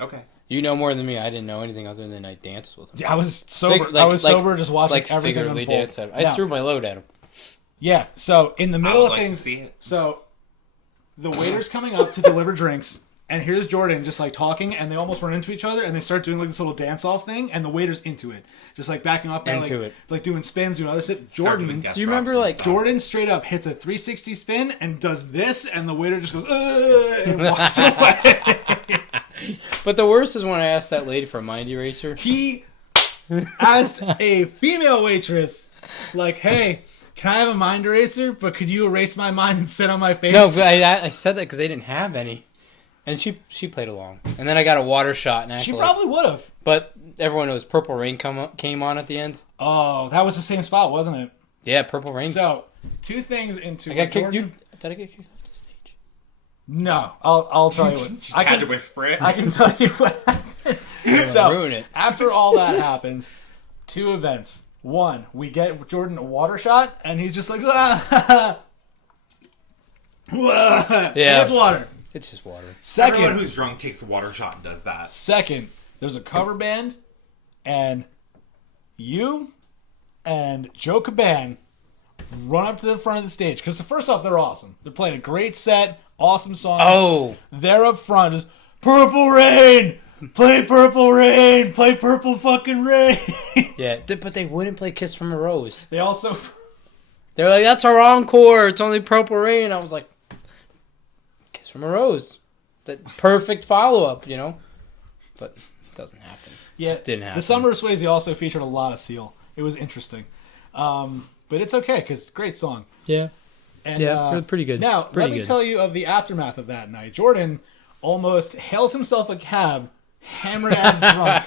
Okay. You know more than me. I didn't know anything other than I danced with him. I was sober. sober just watching everything figuratively unfold. dance at him. I threw my load at him. Yeah, so in the middle of like to things, see it. so the waiter's coming up to deliver drinks, and here's Jordan just like talking, and they almost run into each other, and they start doing like this little dance-off thing, and the waiter's into it, just like backing off, like doing spins, doing other shit. Jordan, do you remember like Jordan straight up hits a 360 spin and does this, and the waiter just goes and walks away. But the worst is when I asked that lady for a mind eraser. He asked a female waitress, like, "Hey, can I have a mind eraser? But could you erase my mind and sit on my face?" No, but I said that because they didn't have any, and she played along. And then I got a water shot, and She probably would have. But everyone knows Purple Rain came on at the end. Oh, that was the same spot, wasn't it? Yeah, Purple Rain. So, two things into I got kicked. Jordan. Did I get kicked off the stage? No, I'll tell you what. I had to whisper it. I can tell you what happened. So, ruin it. after all that happens, 2 events. 1, we get Jordan a water shot, and he's just like, yeah, it's water. It's just water. Everyone Second, who's drunk takes a water shot and does that. there's a cover band, and you and Joe Caban run up to the front of the stage. Because first off, they're awesome. They're playing a great set, awesome songs. Oh. They're up front, just, Purple Rain! Play Purple Rain! Play Purple fucking Rain! Yeah, but they wouldn't play Kiss from a Rose. They also... They're like, that's our encore. It's only Purple Rain. I was like, Kiss from a Rose. That perfect follow-up, But it doesn't happen. Yeah, It just didn't happen. The Summer of Swayze also featured a lot of Seal. It was interesting. But it's okay, because great song. Yeah. And, Yeah, pretty good. Now, Pretty let me good. tell you of the aftermath of that night. Jordan almost hails himself a cab, hammered-ass drunk.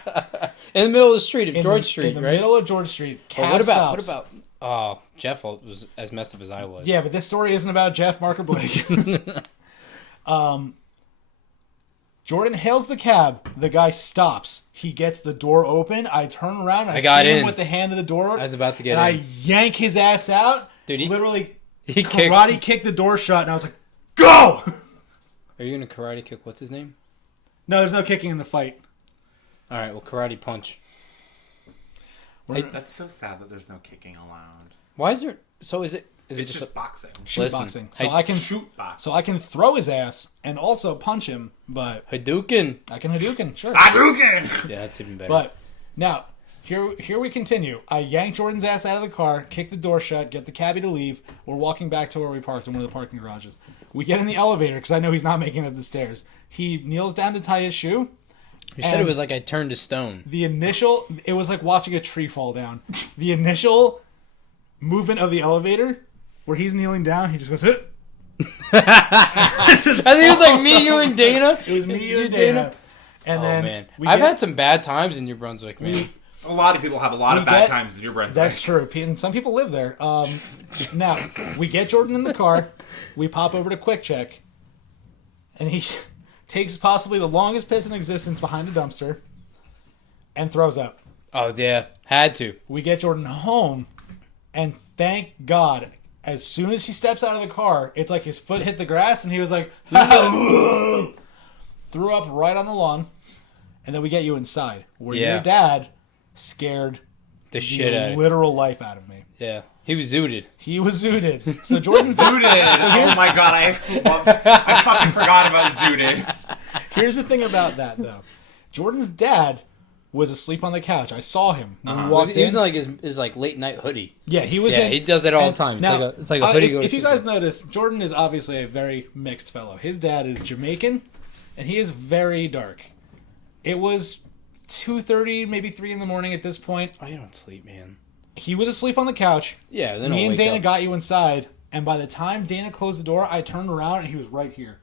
In the middle of the street of George Street, in the right? middle of George Street. Cab What stops. about... Oh, Jeff was as messed up as I was. Yeah, but this story isn't about Jeff, Mark, or Blake. Jordan hails the cab. The guy stops. He gets the door open. I turn around. I got see him in. with the hand of the door. I was about to get and in. I yank his ass out. Dude, literally he karate kicked the door shut, and I was like, "Go!" Are you gonna karate kick? What's his name? No, there's no kicking in the fight. All right, well, karate punch. That's so sad that there's no kicking allowed. Why is there? So is it? Is It's it just boxing. Shoot Listen, boxing. So I can Shoot boxing. So I can throw his ass and also punch him, but Hadouken? I can Hadouken, sure. Hadouken! Yeah, that's even better. But now, here we continue. I yank Jordan's ass out of the car, kick the door shut, get the cabbie to leave. We're walking back to where we parked in one of the parking garages. We get in the elevator because I know he's not making it up the stairs. He kneels down to tie his shoe. You said it was like I turned to stone. It was like watching a tree fall down. The initial movement of the elevator, where he's kneeling down, he just goes, "Hit." I think it was like me, you, and Dana. It was me, you, and Dana. And Oh, then man. I've had some bad times in New Brunswick, man. A lot of people have a lot of bad times in New Brunswick. That's true. And some people live there. Now, we get Jordan in the car. We pop over to Quick Check. And he takes possibly the longest piss in existence behind a dumpster. And throws up. Oh, yeah. Had to. We get Jordan home. And thank God, as soon as he steps out of the car, it's like his foot hit the grass. And he was like, threw up right on the lawn. And then we get you inside. Where your dad scared the shit out of me. Literal life out of me. Yeah. He was zooted. He was zooted. So Jordan Zooted. Oh my god, I fucking forgot about Zooted. Here's the thing about that, though. Jordan's dad was asleep on the couch. I saw him when we walked He was in. in like his like late night hoodie. Yeah, he was Yeah, in. he does it all and the time. It's now, like it's like a hoodie. if you guys notice, Jordan is obviously a very mixed fellow. His dad is Jamaican, and he is very dark. It was 2:30, maybe 3 in the morning at this point. Oh, you don't sleep, man. He was asleep on the couch. Yeah, then Me I'll and wake Dana up. got you inside, and by the time Dana closed the door, I turned around and he was right here.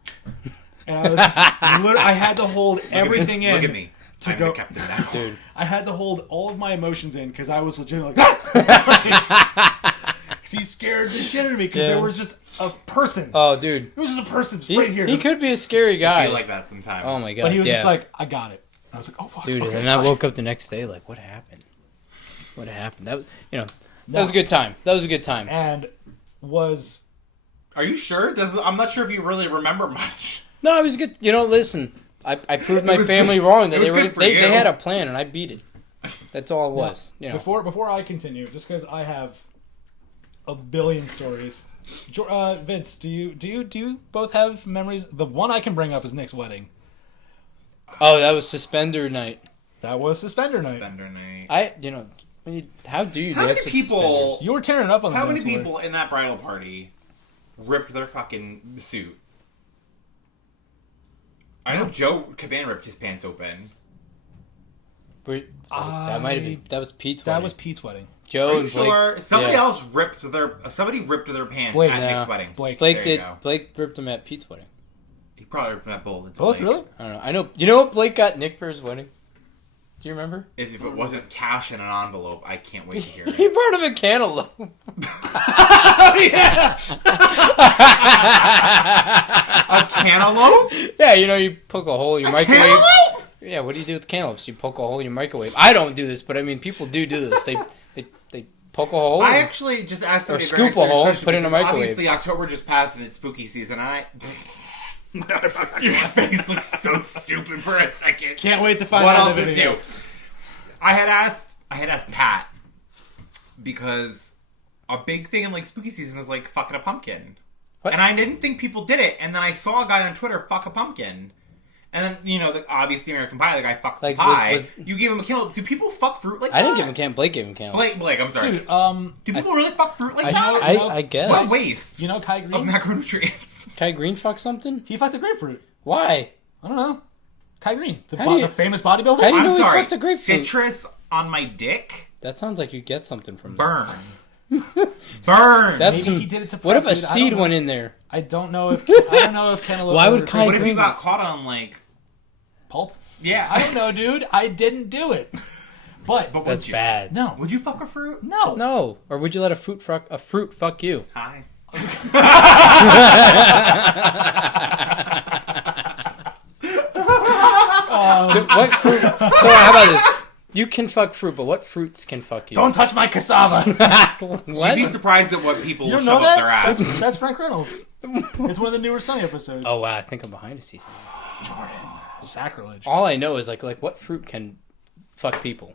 And I was just, I had to hold everything in. Look at me. I'm go- the captain now. Dude. I had to hold all of my emotions in because I was legitimately like, because he scared the shit out of me because there was just a person. Oh, dude. There was just a person just right here. He could be a scary I guy. feel like that sometimes. Oh my god. But he was yeah. just like, I got it. And I was like, oh fuck. Dude, okay, and I bye. woke up the next day like, what happened? What happened? That was, that was a good time. That was a good time. And was Are you sure? I'm not sure if you really remember much. No, it was good. Listen, I proved my was family good. wrong that It was they were good for they you. had a plan and I beat it. That's all it was. before I continue, just because I have a billion stories. Vince, do you both have memories? The one I can bring up is Nick's wedding. Oh, that was suspender night. That was suspender night. Suspender night. How do you How dance many with people? suspenders? You were tearing it up on the How many dance floor. people in that bridal party ripped their fucking suit? I know Joe Caban ripped his pants open. That might have been. That was Pete's wedding. That was Pete's wedding. Joe Are you and Blake. sure? Somebody yeah. else ripped their. Somebody ripped their pants Blake. at No. Nick's wedding. Blake. Blake There you did. go. Blake ripped him at Pete's wedding. He probably ripped them at both. It's Both, Blake. really? I don't know. I know. You know what Blake got Nick for his wedding? Do you remember? If it wasn't cash in an envelope, I can't wait to hear He it. brought him a cantaloupe. A cantaloupe? Yeah, you poke a hole in your microwave. Cantaloupe? Yeah, what do you do with cantaloupes? You poke a hole in your microwave. I don't do this, but I mean, people do this. They poke a hole. I and- actually just asked them Or scoop a hole and put it in a microwave. Obviously, October just passed and it's spooky season. Your face looks so stupid for a second. Can't wait to find What out else the is video. new? I had asked Pat because a big thing in like spooky season is like fucking a pumpkin. What? And I didn't think people did it, and then I saw a guy on Twitter fuck a pumpkin. And then, obviously American Pie, the guy fucks Like, the pie. was- You give him a cantaloupe. Do people fuck fruit like that? I didn't give him cantaloupe. Blake gave him cantaloupe. Blake, I'm sorry. Dude, Do people really fuck fruit like that? I guess. What a waste you know Kai of Green? macronutrients. Kai Green fuck something? He fucked a grapefruit. Why? I don't know. Kai Green, the How do you- famous bodybuilder. How do you I'm know he sorry. fucked a grapefruit? Citrus on my dick? That sounds like you get something from that. Burn. Burn. That's Maybe some, he did it to what if a prep food? I seed don't know. went in there? I don't know if cantaloupe. Why would or Kai What if you Green- got caught on like... pulp? Yeah. I don't know, dude. I didn't do it. But But That's would you? bad. no, Would you fuck a fruit? no. No. Or would you let a fruit fuck you? Hi. What fruit? So how about this? You can fuck fruit, but what fruits can fuck you? Don't touch my cassava. What? You'd be surprised at what people You will don't shove know up their that? ass. That's Frank Reynolds. It's one of the newer Sunny episodes. Oh wow, I think I'm behind a season. Jordan. Sacrilege. All I know is like what fruit can fuck people.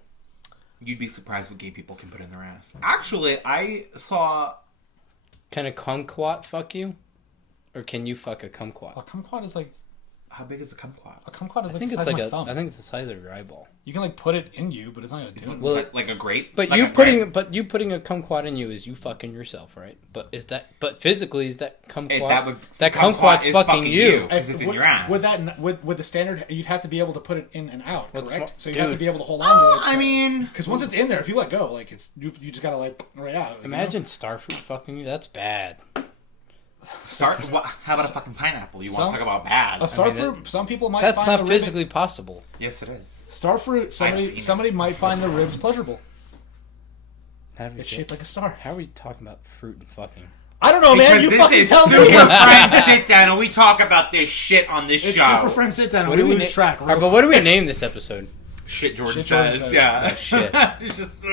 You'd be surprised what gay people can put in their ass. Actually, I saw... Can a kumquat fuck you? Or can you fuck a A kumquat? kumquat is like... How big is a kumquat? A kumquat is I like think the it's size like of my thumb. I think it's the size of your eyeball. You can like put it in you, but it's not gonna do it. Well, Like a grape? But Like you a grape? putting a kumquat in you is you fucking yourself, right? But physically is that kumquat That kumquat's is fucking you? Because it's in your ass. With the standard, you'd have to be able to put it in and out, What's correct? mo- So you have to Dude. be able to hold on to it. I mean... Because once it's in there, if you let go, like it's you just gotta like right out. Like, Imagine Starfruit fucking you. That's bad. How about a fucking pineapple? You Some- want to talk about bad? A starfruit. Some people might. That's find not the rib- physically possible. Yes, it is. Starfruit. seen Somebody might find the ribs pleasurable. How do we It's get- shaped like a star. How are we talking about fruit and fucking? I don't know, man. Because You this fucking is tell Super me. Friend Sit Down, and we talk about this shit on this It's show. Super Friend Sit Down, and What we do we lose na- track. All right, but what do we name this episode? Shit Jordan Shit Jordan says. says. Yeah. Oh, shit. It's just...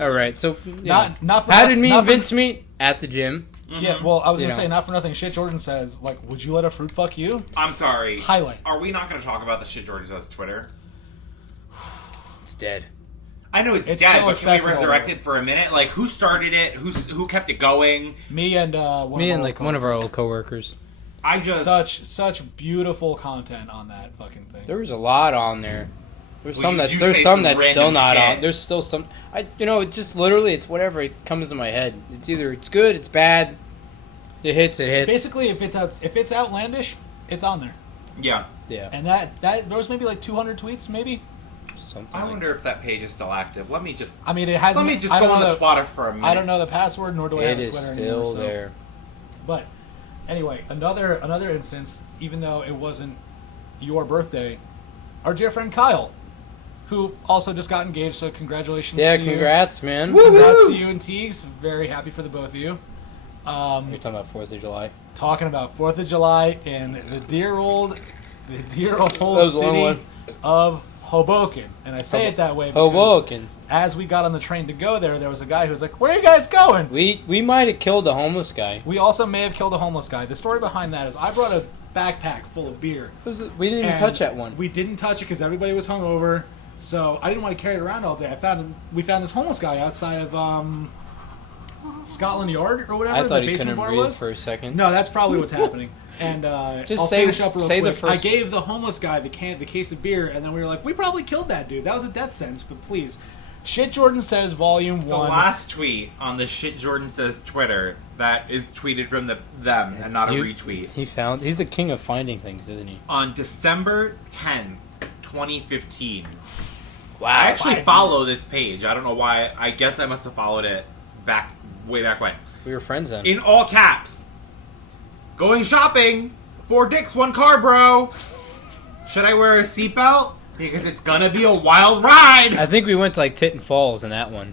All right, so you Not- know, not for how noth- did me not and for- Vince meet? At the gym. Yeah, well, I was gonna You know. say not for nothing. Shit, Jordan says like, would you let a fruit fuck you? I'm sorry. Highlight. Are we not going to talk about the shit Jordan says Twitter? It's dead. I know it's It's dead, still but can we accessible. resurrect it for a minute? Like, who started it? Who kept it going? Me and One of our old coworkers. I just... such beautiful content on that fucking thing. There was a lot on there. There's Well, some you that's do there's say some some that's still random not shit. on. There's still some. It's just literally it's whatever it comes to my head. It's either it's good, it's bad. It hits. Basically, if it's outlandish, it's on there. Yeah. Yeah. And that there was maybe like 200 tweets, maybe. Something. I like wonder if that page is still active. Let me just... I mean, it hasn't. Let me just I go don't on know the Twitter for a minute. I don't know the password, nor do I have it a is Twitter still anymore. So. there. But anyway, another instance. Even though it wasn't your birthday, our dear friend Kyle, who also just got engaged. So congratulations! Yeah, to congrats, man. you. Congrats to you and Teagues. Very happy for the both of you. You're talking about 4th of July. Talking about 4th of July in the dear old was a long city one. of Hoboken. And I say it that way because Hoboken. as we got on the train to go there was a guy who was like, "Where are you guys going?" We might have killed a homeless guy. We also may have killed a homeless guy. The story behind that is I brought a backpack full of beer. We didn't even and touch that one. We didn't touch it because everybody was hungover. So I didn't want to carry it around all day. We found this homeless guy outside of Scotland Yard or whatever I the thought he basement couldn't bar breathe was. for a second. No, that's probably what's happening. And Just I'll say- finish up real say the quick. first- I gave the homeless guy the case of beer, and then we were like, we probably killed that dude. That was a death sentence. But please, Shit Jordan Says Volume The 1. last tweet on the Shit Jordan Says Twitter that is tweeted from them and not a retweet. He's the king of finding things, isn't he? On December 10th, 2015. Wow. I actually 5 follow years. this page. I don't know why. I guess I must have followed it way back when. We were friends then. In all caps. Going shopping. 4 dicks, 1 car, bro. Should I wear a seatbelt? Because it's gonna be a wild ride. I think we went to like Titten Falls in that one.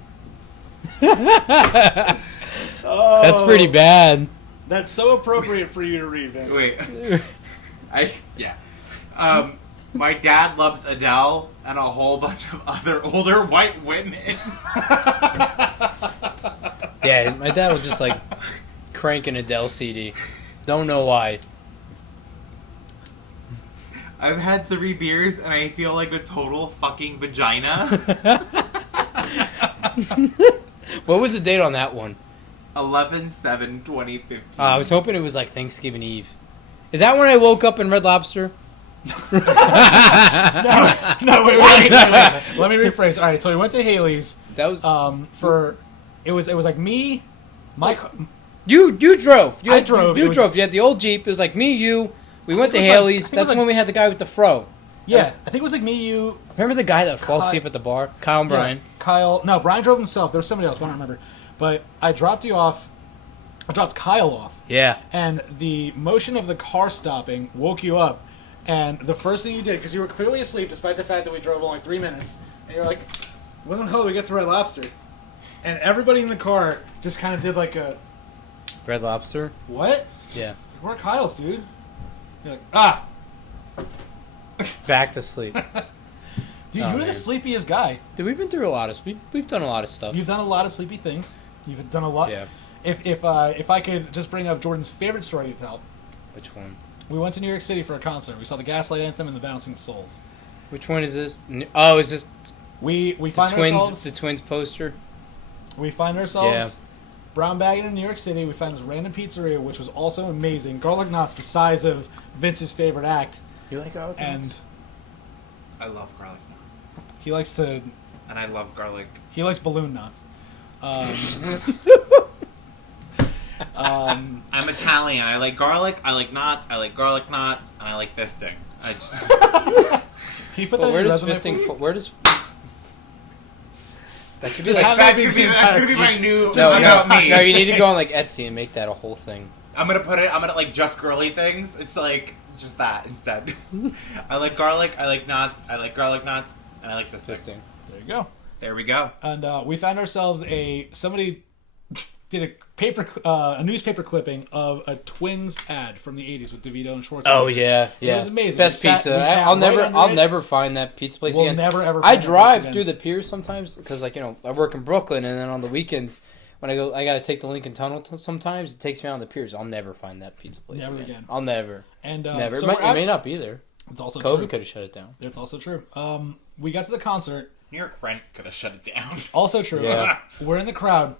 Oh, That's pretty bad. That's so appropriate for you to read, Vince. Wait. My dad loves Adele and a whole bunch of other older white women. Yeah, my dad was just like cranking Adele CD. Don't know why. I've had 3 beers and I feel like a total fucking vagina. What was the date on that one? 11/7/2015. I was hoping it was like Thanksgiving Eve. Is that when I woke up in Red Lobster? No, wait. Let me rephrase. All right, so we went to Haley's. That was It was like me, Mike. you drove. I drove. You It was- drove. You had the old Jeep. It was like me, you. We went to it was like- Haley's. I think it was That's like- when we had the guy with the fro. Yeah, I think it was like me, you, Remember the guy that fell Kyle- asleep at the bar? Kyle and Brian. Kyle. No, Brian drove himself. There was somebody else, but I don't remember. But I dropped you off. I dropped Kyle off, Yeah. and the motion of the car stopping woke you up. And the first thing you did, because you were clearly asleep, despite the fact that we drove only 3 minutes, and you're like, "When the hell do we get to Red Lobster?" And everybody in the car just kind of did like a, Red Lobster. "What? Yeah. We're at Kyle's, dude." You're like, "Ah." Back to sleep. Dude, Oh, you're the man. sleepiest guy. Dude, we've been through a lot of... We've done a lot of stuff. You've done a lot of sleepy things. You've done a lot. Yeah. If I could just bring up Jordan's favorite story to tell. Which one? We went to New York City for a concert. We saw the Gaslight Anthem and the Bouncing Souls. Which one is this? Oh, is this We the find ourselves... the twins poster? We find ourselves brown bagging in New York City. We find this random pizzeria, which was also amazing. Garlic knots the size of Vince's favorite act. You like garlic And I love garlic knots. he likes to... And I love garlic. He likes balloon knots. I'm Italian. I like garlic. I like knots. I like garlic knots. And I like fisting. I just... Can you put that But where in your does resume, fisting... please? Where does... That could be Just like... have that That's be gonna be the my entire- new... No, about me. no, you need to go on like Etsy and make that a whole thing. I'm gonna like just girly things. It's like just that instead. I like garlic. I like knots. I like garlic knots. And I like fisting. Fisting. There you go. There we go. And we found ourselves somebody did a newspaper clipping of a Twins ad from the 80s with DeVito and Schwarzenegger. Oh yeah, yeah. It was amazing. Best We sat pizza. right I'll never, under I'll it. never find that pizza place We'll again. never, ever I find that place drive again. through the piers sometimes because, like, I work in Brooklyn, and then on the weekends when I go, I gotta take the Lincoln Tunnel. Sometimes it takes me on the piers. I'll never find that pizza place Never again. again. I'll never, And never. so it we're may not be there. It's also COVID true. could have shut it down. It's also true. We got to the concert. New York Rent could have shut it down. Also true. Yeah. We're in the crowd.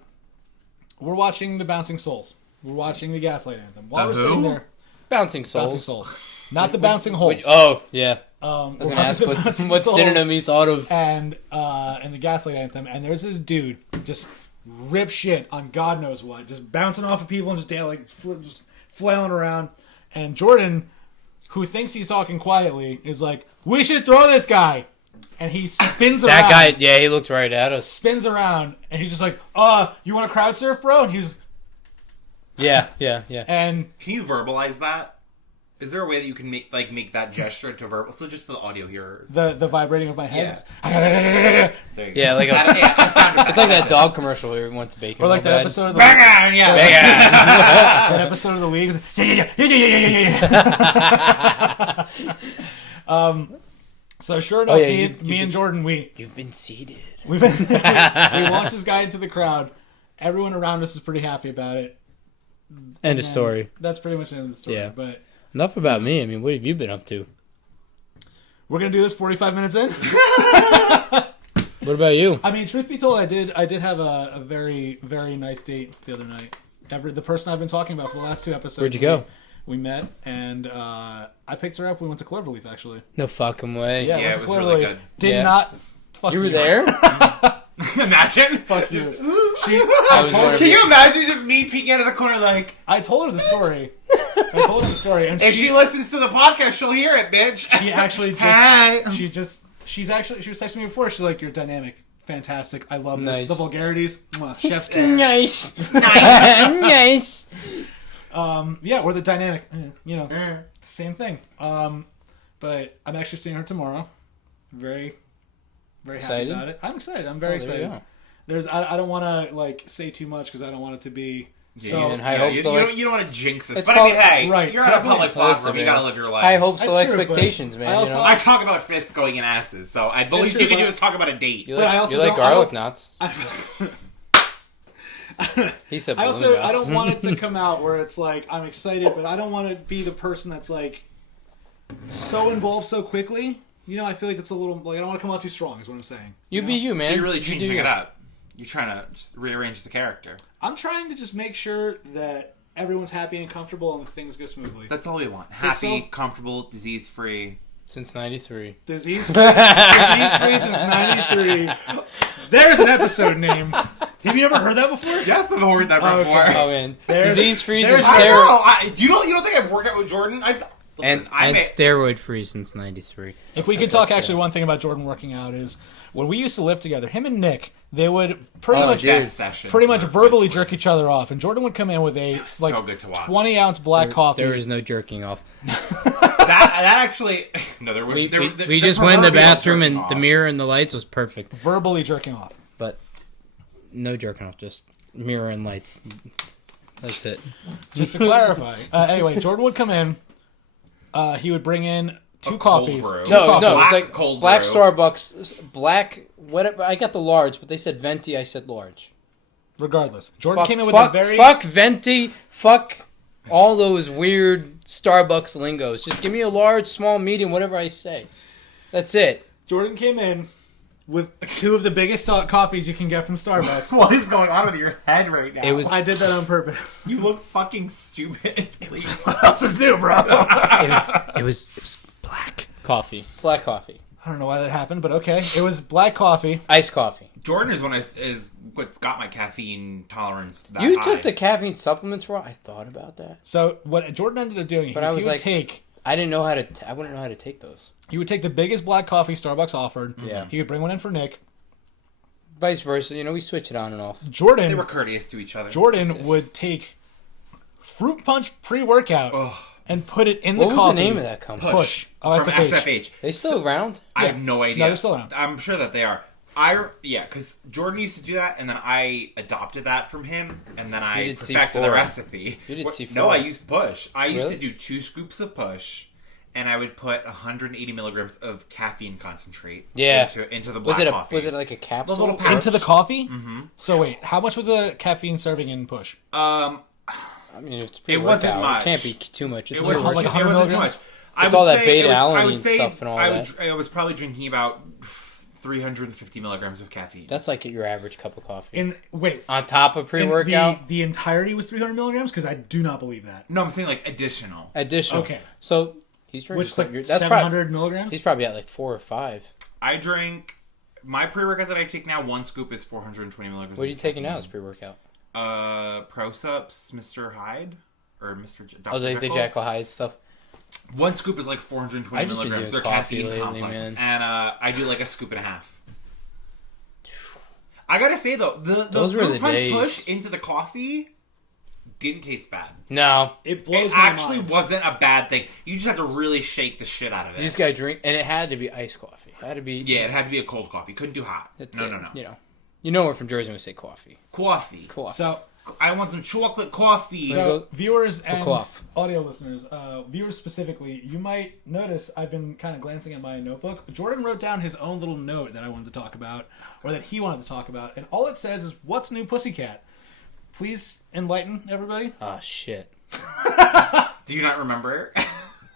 We're watching the Bouncing Souls. We're watching the Gaslight Anthem. While The we're who? sitting there, Bouncing Souls. Bouncing Souls, not the Bouncing Holes. Oh yeah. We're I was gonna watching ask the what Bouncing Souls synonym you thought of. and the Gaslight Anthem, and there's this dude just rip shit on God knows what, just bouncing off of people and just just flailing around. And Jordan, who thinks he's talking quietly, is like, "We should throw this guy," and he spins around. That guy, yeah, he looked right at us. Spins around, and he's just like, you want to crowd surf, bro?" And he's Yeah. and Can you verbalize that? Is there a way that you can make that gesture to verbal? So just for the audio hearers. the vibrating of my head. There you go. Yeah, like a- a sound effect. It's like that dog commercial where he went to bacon. Or like real that bad. episode of the Bang on, yeah. that episode of the League. Is, yeah. So sure enough, Oh, yeah, me and Jordan, You've been seated. we launched this guy into the crowd. Everyone around us is pretty happy about it. End of story. That's pretty much the end of the story. Yeah. But Enough about me. I mean, what have you been up to? we're gonna do this 45 minutes in. What about you? I mean, truth be told, I did have a very, very nice date the other night. The person I've been talking about for the last 2 episodes. Where'd you go? We met, and I picked her up. We went to Cloverleaf, actually. No fucking way. Yeah, Yeah, went it to was Cloverleaf. really good. Did Yeah. not. Fuck You were there? Imagine. Fuck you. Just- I was one of Can the- you imagine just me peeking out of the corner like, I told her the story. And if she listens to the podcast, she'll hear it, bitch. she actually just Hi. she was texting me before. She's like, "You're dynamic, fantastic. I love this. Nice. The vulgarities, mwah, chef's kiss." Nice. Nice. Yeah, we're the dynamic. Same thing. But I'm actually seeing her tomorrow. Very, very Excited? happy about it. I'm excited. I'm very Oh, there you excited. go. I don't want to like say too much because I don't want it to be so. and high hopes. You don't want to jinx this. It's But I mean, called- hey, right, you're on a definitely. public platform. Listen, You man. gotta live your life. High hopes, That's low true, but expectations, man. I also- I talk about fists going in asses, so the least true, you can do but- is talk about a date. You But like, I also you like don't- I garlic don't- knots? He said I balloon knots. don't want it to come out where it's like I'm excited, but I don't want to be the person that's like so involved so quickly. I feel like that's a little like I don't want to come out too strong. Is what I'm saying. You be you, man. So you're really You changing do it you. up. You're trying to just rearrange the character. I'm trying to just make sure that everyone's happy and comfortable and things go smoothly. That's all we want. Happy, so- comfortable, disease-free. Since '93. Disease free since '93. There's an episode name. Have you ever heard that before? Yes, I've heard that Oh, before. okay. Oh man, There's- disease free and there's- I steroid know. You don't think I've worked out with Jordan? and steroid free since '93. If we could talk actually one thing about Jordan working out is when we used to live together, him and Nick, they would pretty Oh, much dude. best sessions. pretty much were verbally good. jerk each other off, and Jordan would come in with a so like good to watch. 20-ounce black coffee. There is no jerking off. That actually no, there was. We just went in the proverbial bathroom and jerking the off. mirror and the lights was perfect, verbally jerking off. but no jerking off, just mirror and lights. That's it. Just to clarify. Anyway, Jordan would come in. He would bring in two A coffees. cold brew. Two No, coffees. no, it's Black like cold black brew. Starbucks, black. Whatever. I got the large, but they said venti. I said large. Regardless, Jordan Fuck, came in with fuck, a very fuck venti. Fuck all those weird Starbucks lingos. Just give me a large, small, medium, whatever I say. That's it. Jordan came in with two of the biggest coffees you can get from Starbucks. What is going on with your head right now? It was. I did that on purpose. You look fucking stupid. Please. What else is new, bro? It was black coffee. Black coffee. I don't know why that happened, but okay. It was black coffee. Iced coffee. Jordan is what's got my caffeine tolerance that You high. took the caffeine supplements for? I thought about that, So what Jordan ended up doing, but I he was would like, take. I didn't know how to. I wouldn't know how to take those. He would take the biggest black coffee Starbucks offered. Yeah. He would bring one in for Nick. Vice versa. You know, we switch it on and off. Jordan. They were courteous to each other. Jordan would take fruit punch pre-workout Ugh. and put it in the What coffee. was the name of that company? Push. Oh, from SFH. SFH. They still around? I have no idea. No, they're still around. I'm sure that they are. Because Jordan used to do that, and then I adopted that from him, and then I did perfected C4. the recipe. You did C4. No, I used push. I used Really? to do 2 scoops of push, and I would put 180 milligrams of caffeine concentrate into the black coffee. Was it like a capsule? little pouch. Into the coffee? Mm-hmm. So wait, how much was a caffeine serving in push? I mean, if it's It wasn't pre-workout, much. it can't be too much. It's It like was like it 100 wasn't too milligrams? much. I It's would all that say- beta-alanine I would say stuff and all that. I was probably drinking about 350 milligrams of caffeine. That's like your average cup of coffee. In wait, On top of in pre-workout, the entirety was 300 milligrams because I do not believe that. No, I'm saying like additional. additional. Okay. So he's drinking. Which is like that's 700 milligrams. He's probably at like 4 or 5. I drink my pre-workout that I take now. 1 scoop is 420 milligrams. What are you taking now as pre-workout? Pro-Sups, Mr. Hyde or Mr. Dr. Oh, the Jekyll. Jekyll Hyde stuff. 1 scoop is like 420 I've just been milligrams. They're doing coffee caffeine lately, complex, man. and I do like a scoop and a half. I gotta say though, the Those were fruit the punch days. push into the coffee didn't taste bad. No, It blows It my actually mind. wasn't a bad thing. You just have to really shake the shit out of it. you just gotta drink, and it had to be iced coffee. It had to be. Yeah, it had to be a cold coffee. Couldn't do hot. That's No, it. no, no. You know we're from Jersey when we say coffee. Coffee. Coffee. So, I want some chocolate coffee. So- viewers and cough. audio listeners, viewers specifically, you might notice I've been kind of glancing at my notebook. Jordan wrote down his own little note that I wanted to talk about, or that he wanted to talk about, and all it says is, "What's new, Pussycat?" Please enlighten everybody. Oh shit! Do you not remember?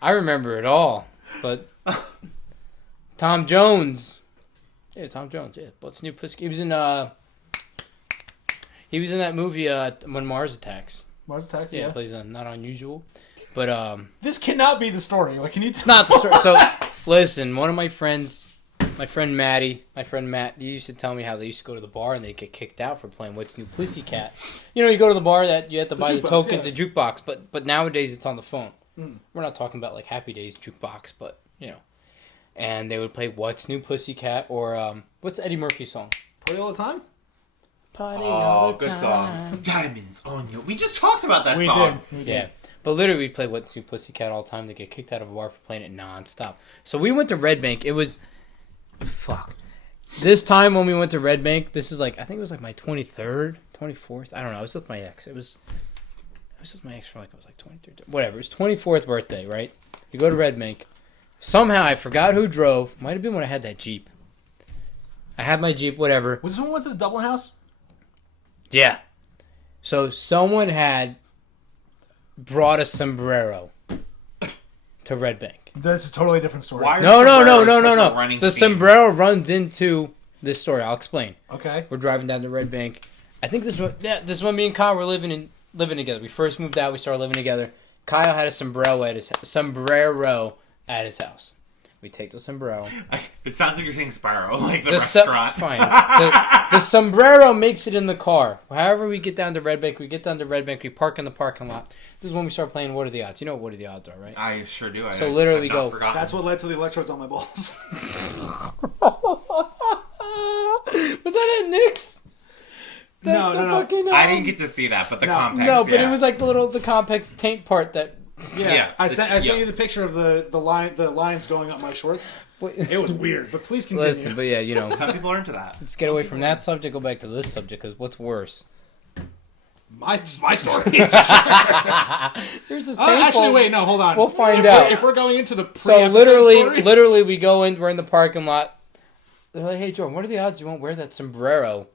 I remember it all, but Tom Jones. Yeah, Tom Jones. Yeah, what's new? Pussy? He was in that movie When Mars Attacks. Mars Attacks. Yeah, Yeah. plays Not Unusual, but This cannot be the story. Like, can you? it's not the story. So listen, one of my friends, my friend Matt, he used to tell me how they used to go to the bar and they get kicked out for playing What's New Pussycat. You know, you go to the bar that you have to buy the jukebox, tokens, yeah. a jukebox, but nowadays it's on the phone. We're not talking about like Happy Days jukebox, but you know. And they would play What's New Pussycat or what's Eddie Murphy's song? Party all the time. Party all the good time. song. Diamonds on you. We just talked about that We song. did. Yeah. But literally, we played What's New Pussycat all the time. They get kicked out of a bar for playing it nonstop. So we went to Red Bank. It was... Fuck. This time when we went to Red Bank, this is like... I think it was like my 23rd, 24th. I don't know. I was with my ex. It was with my ex for like... I was like 23rd. Whatever. It was 24th birthday, right? You go to Red Bank. Somehow, I forgot who drove. Might have been when I had that Jeep. I had my Jeep, whatever. Was this when we went to the Dublin house? Yeah. So someone had brought a sombrero to Red Bank. That's a totally different story. Why are No. sombreros such a running The theme? sombrero runs into this story. I'll explain. Okay. We're driving down to Red Bank. I think this is when me and Kyle were living together. We first moved out. We started living together. Kyle had a sombrero at his house. We take the sombrero. It sounds like you're saying Sparrow, like the The restaurant. fine. The sombrero makes it in the car. However we get down to Red Bank, we park in the parking lot. This is when we start playing What Are the Odds. You know what Are the Odds are, right? I sure do. So literally I've not go- forgotten. That's what led to the electrodes on my balls. Was that at Nick's? No. I didn't get to see that, but the No. complex. No, but yeah. it was like the complex taint part that... Yeah, I sent yeah. you the picture of the lines going up my shorts. It was weird, but please continue. Listen, but yeah, Some people are into that. let's get away from that subject, go back to this subject, because what's worse? My story. Yours is painful. Actually, wait, no, hold on. We'll find out. If we're going into the So pre-episode story, literally, we go in. We're in the parking lot. They're like, "Hey, Jordan, what are the odds you won't wear that sombrero?"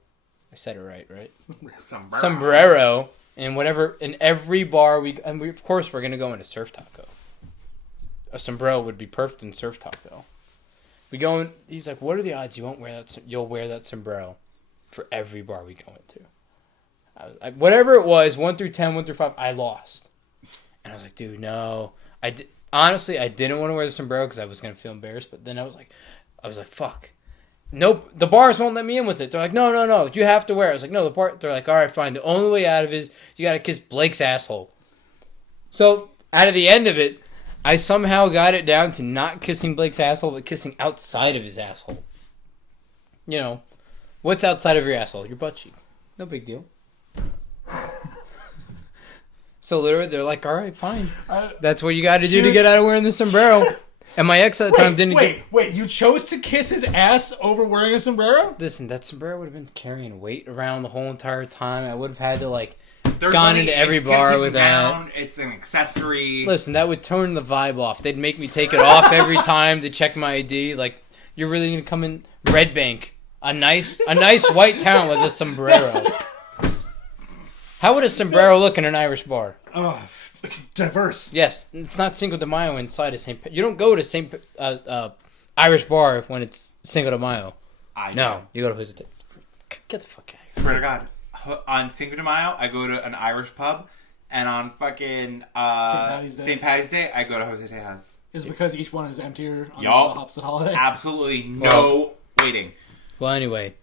I said it right? Sombrero. And whatever, in every bar of course, we're gonna go into Surf Taco. A sombrero would be perfect in Surf Taco. We go in. He's like, "What are the odds you won't wear that? You'll wear that sombrero for every bar we go into." Whatever it was, 1 through 10, 1 through 5, I lost. And I was like, "Dude, no." Honestly, I didn't want to wear the sombrero because I was gonna feel embarrassed. But then I was like, "Fuck." Nope, the bars won't let me in with it. They're like, no, you have to wear it. I was like, no, they're like, all right, fine. The only way out of it is you got to kiss Blake's asshole. So, out of the end of it, I somehow got it down to not kissing Blake's asshole, but kissing outside of his asshole. You know, what's outside of your asshole? Your butt cheek. No big deal. So, literally, they're like, all right, fine. That's what you got to do to get out of wearing the sombrero. And my ex at the time didn't Wait, you chose to kiss his ass over wearing a sombrero? Listen, that sombrero would have been carrying weight around the whole entire time. I would have had to, There's gone into every bar with that. It's an accessory. Listen, that would turn the vibe off. They'd make me take it off every time to check my ID. Like, you're really going to come in Red Bank, a nice white town with a sombrero. How would a sombrero look in an Irish bar? Oh, diverse. Yes, it's not Cinco de Mayo inside of St. You don't go to St. Irish bar when it's Cinco de Mayo. No, you go to Jose. Get the fuck out of here. Swear to God. On Cinco de Mayo, I go to an Irish pub, and on fucking St. Patty's Day, I go to Jose Tejas. Is it because each one is emptier on the opposite holiday? Absolutely no waiting. Well, anyway,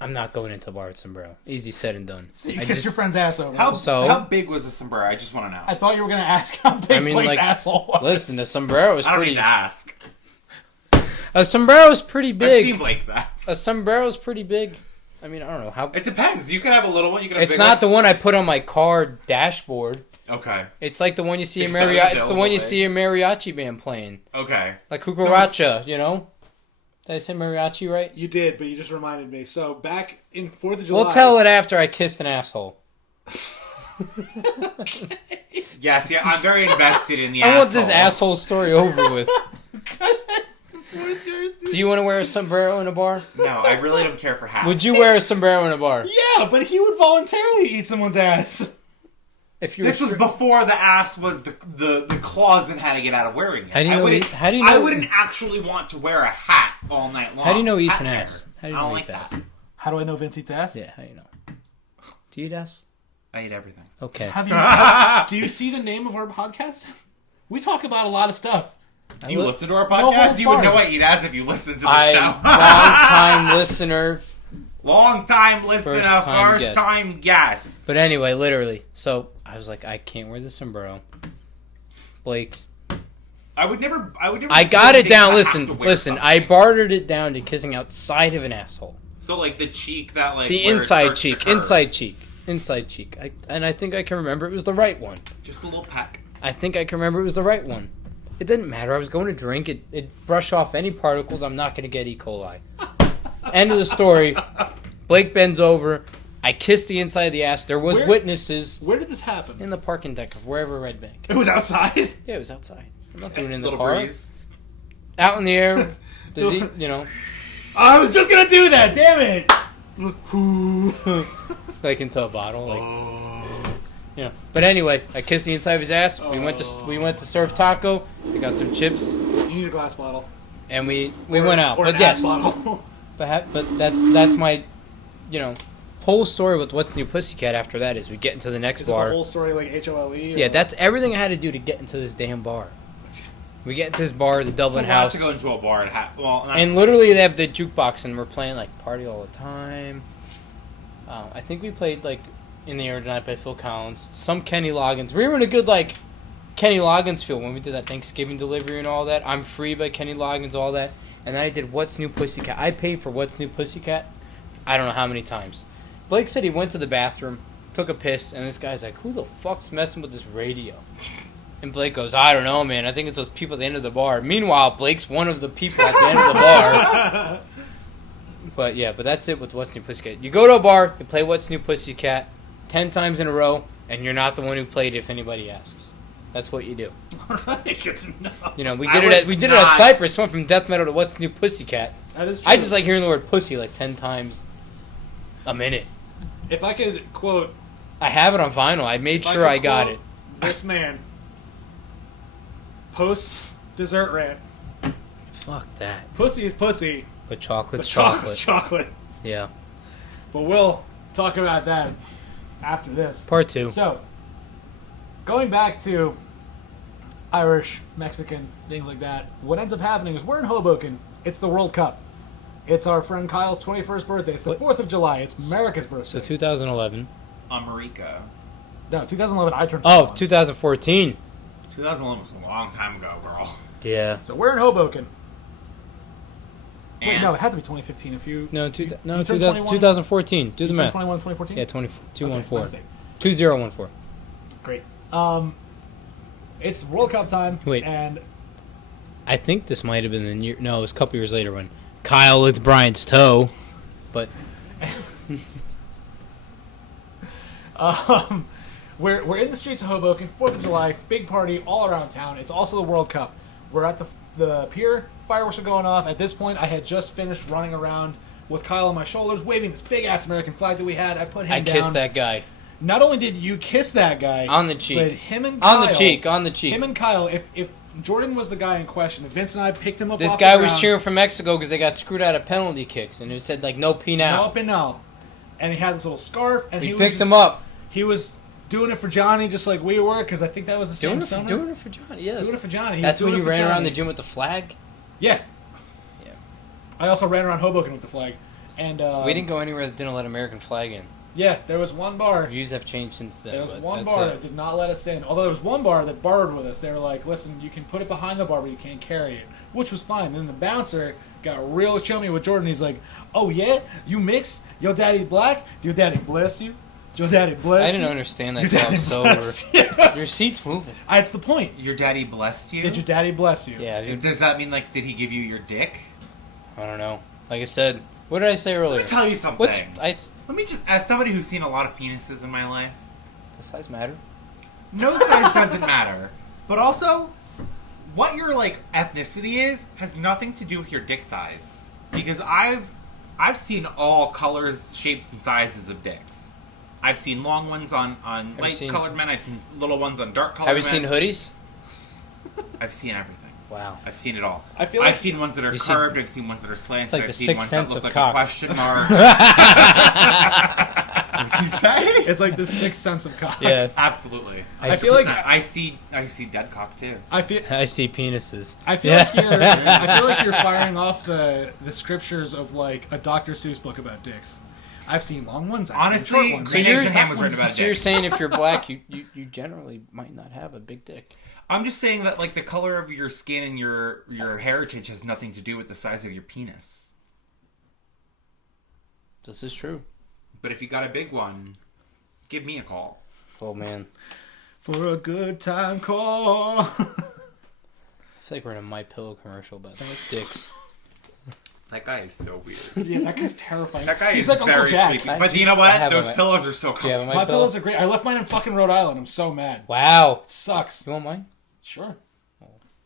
I'm not going into a bar with sombrero. Easy said and done. So you kissed your friend's ass over. How big was the sombrero? I just want to know. I thought you were going to ask how big Blake's asshole was. Listen, the sombrero is I don't pretty... need to ask. A sombrero is pretty big. I've seen Blake's ass. A sombrero is pretty big. I mean, I don't know how... It depends. You can have a little one. You can have a big It's not the one I put on my car dashboard. Okay. It's like the one you see in mariachi. It's the one you see a mariachi band playing. Okay. Like cucaracha, you know? Did I say mariachi right? You did, but you just reminded me. So back in 4th of July... We'll tell it after I kissed an asshole. Yes, yeah, I'm very invested in the I asshole. want this asshole story over with. What is yours, dude? Do you want to wear a sombrero in a bar? No, I really don't care for hats. Would you wear a sombrero in a bar? Yeah, but he would voluntarily eat someone's ass. If you This was before the ass was the clause in how to get out of wearing it. How do you know? I wouldn't actually want to wear a hat all night long. How do you know he eats an Hat ass? How do you I know don't he eats like ass? that. How do I know Vince eats ass? Yeah, how do you know? Do you eat ass? I eat everything. Okay. Do you see the name of our podcast? We talk about a lot of stuff. Do you listen to our No, podcast? You would far. know I eat ass if you listen to the I'm show. long-time listener. Long-time listener, first-time guest. But anyway, literally. So, I was like, I can't wear the sombrero. Blake. I would never. I got it down. I Listen. I bartered it down to kissing outside of an asshole. So, like, the cheek that, like... The where it inside starts to cheek. curve. Inside cheek. And I think I can remember it was the right one. Just a little peck. I think I can remember it was the right one. It didn't matter. I was going to drink. It brushed off any particles. I'm not going to get E. coli. End of the story. Blake bends over. I kissed the inside of the ass. There was witnesses Where did this happen? in the parking deck of wherever Red Bank. It was outside? Yeah, it was outside. I'm not doing it in the Little car. breeze. Out in the air. Does he, you know, I was just going to do that. Damn it. like into a bottle. Like, you know. But anyway, I kissed the inside of his ass. We went to Surf Taco. We got some chips. You need a glass bottle. And we went out. Or But an yes. ass bottle. But that's my, you know, whole story with What's New Pussycat after that is we get into the next Is it bar. the whole story like HOLE? Yeah, that's everything I had to do to get into this damn bar. We get into this bar, the Dublin House. To go into a bar and have... Well, And literally they have the jukebox and we're playing like Party All the Time. I think we played like In the Air Tonight by Phil Collins. Some Kenny Loggins. We were in a good like Kenny Loggins feel when we did that Thanksgiving delivery and all that. I'm Free by Kenny Loggins, all that. And then I did What's New Pussycat. I paid for What's New Pussycat I don't know how many times. Blake said he went to the bathroom, took a piss, and this guy's like, who the fuck's messing with this radio? And Blake goes, I don't know, man. I think it's those people at the end of the bar. Meanwhile, Blake's one of the people at the end of the bar. But yeah, but that's it with What's New Pussycat. You go to a bar, you play What's New Pussycat, 10 times in a row, and you're not the one who played if anybody asks. That's what you do. All right, good to know. You know, we I did it would at not- Cypress. Went from death metal to What's New Pussycat. That is true. I just like hearing the word pussy like 10 times a minute. If I could quote... I have it on vinyl. I made sure I got it. This man. Post-dessert rant. Fuck that. Pussy is pussy, But chocolate's but chocolate. chocolate's chocolate. Yeah. But we'll talk about that after this. Part 2. So, going back to Irish, Mexican, things like that, what ends up happening is we're in Hoboken. It's the World Cup. It's our friend Kyle's 21st birthday. It's the 4th of July. It's America's birthday. So 2011. America. No, 2011, I turned 21. Oh, 2014. 2011 was a long time ago, girl. Yeah. So we're in Hoboken. Wait, And no, it had to be 2015 if you... No, you turned 2000, 21? 2014. Do the You turned math. 21 in 2014? Yeah, Okay, 214. my mistake. 2014. Great. It's World Cup time. Wait. And I think this might have been the year. No, it was a couple years later when Kyle licked Brian's toe. But we're in the streets of Hoboken, 4th of July, big party all around town. It's also the World Cup. We're at the pier, fireworks are going off. At this point, I had just finished running around with Kyle on my shoulders, waving this big-ass American flag that we had. I put him I down. kissed that guy. Not only did you kiss that guy... On the cheek. But him and Kyle... On the cheek. Him and Kyle, if Jordan was the guy in question, if Vince and I picked him up This off guy the was ground, cheering for Mexico because they got screwed out of penalty kicks, and it said like no penal. No penal. And he had this little scarf, and We he picked was him up. He was doing it for Johnny, just like we were, because I think that was the same summer. Doing it for Johnny. Yes. Doing it for Johnny. He That's was when doing you it for ran around Johnny. the gym with the flag. Yeah. Yeah. I also ran around Hoboken with the flag, and We didn't go anywhere that didn't let American flag in. Yeah, there was one bar. Views have changed since then. There was but one that's bar it. that did not let us in. Although there was one bar that barred with us. They were like, "Listen, you can put it behind the bar, but you can't carry it," which was fine. Then the bouncer got real chummy with Jordan. He's like, "Oh yeah, you mix? Your daddy black? Your daddy bless you? Your daddy bless I you?" didn't understand Your that until I daddy was bless sober. you. Your seat's moving. That's the point. your daddy blessed you? Did your daddy bless you? Yeah, dude, Does that mean, like, did he give you your dick? I don't know. Like I said, what did I say earlier? Let me tell you something. What's Let me just, as somebody who's seen a lot of penises in my life, does size matter? no size doesn't matter. But also, what your, like, ethnicity is has nothing to do with your dick size. Because I've seen all colors, shapes, and sizes of dicks. I've seen long ones on light-colored men. I've seen little ones on dark-colored men. Have you seen hoodies? I've seen everything. Wow. I've seen it all. I feel like I've seen ones that are You see- curved. I've seen ones that are slanted. It's like I've the seen sixth ones sense that look of like cock. a question mark. What'd you say? It's like the sixth sense of cock. Yeah. Absolutely. I feel like I see dead cock too. I feel I see penises. I feel like you're I feel like you're firing off the scriptures of like a Dr. Seuss book about dicks. I've seen long ones. I've Honestly, seen short ones. Green I've Eggs seen and Ham fat was ones. written about a So you're dick. saying if you're black, you generally might not have a big dick. I'm just saying that like the color of your skin and your heritage has nothing to do with the size of your penis. This is true. But if you got a big one, give me a call. Oh man, For a good time call. it's like we're in a My Pillow commercial about dicks. That guy is so weird. Yeah, that guy's terrifying. That guy He's is like Uncle very Jack. creepy. I- But you know I what? have Those a- pillows are so Do you have a comfortable. My My Pillow? pillows are great. I left mine in fucking Rhode Island. I'm so mad. Wow. Sucks. You want mine? Sure.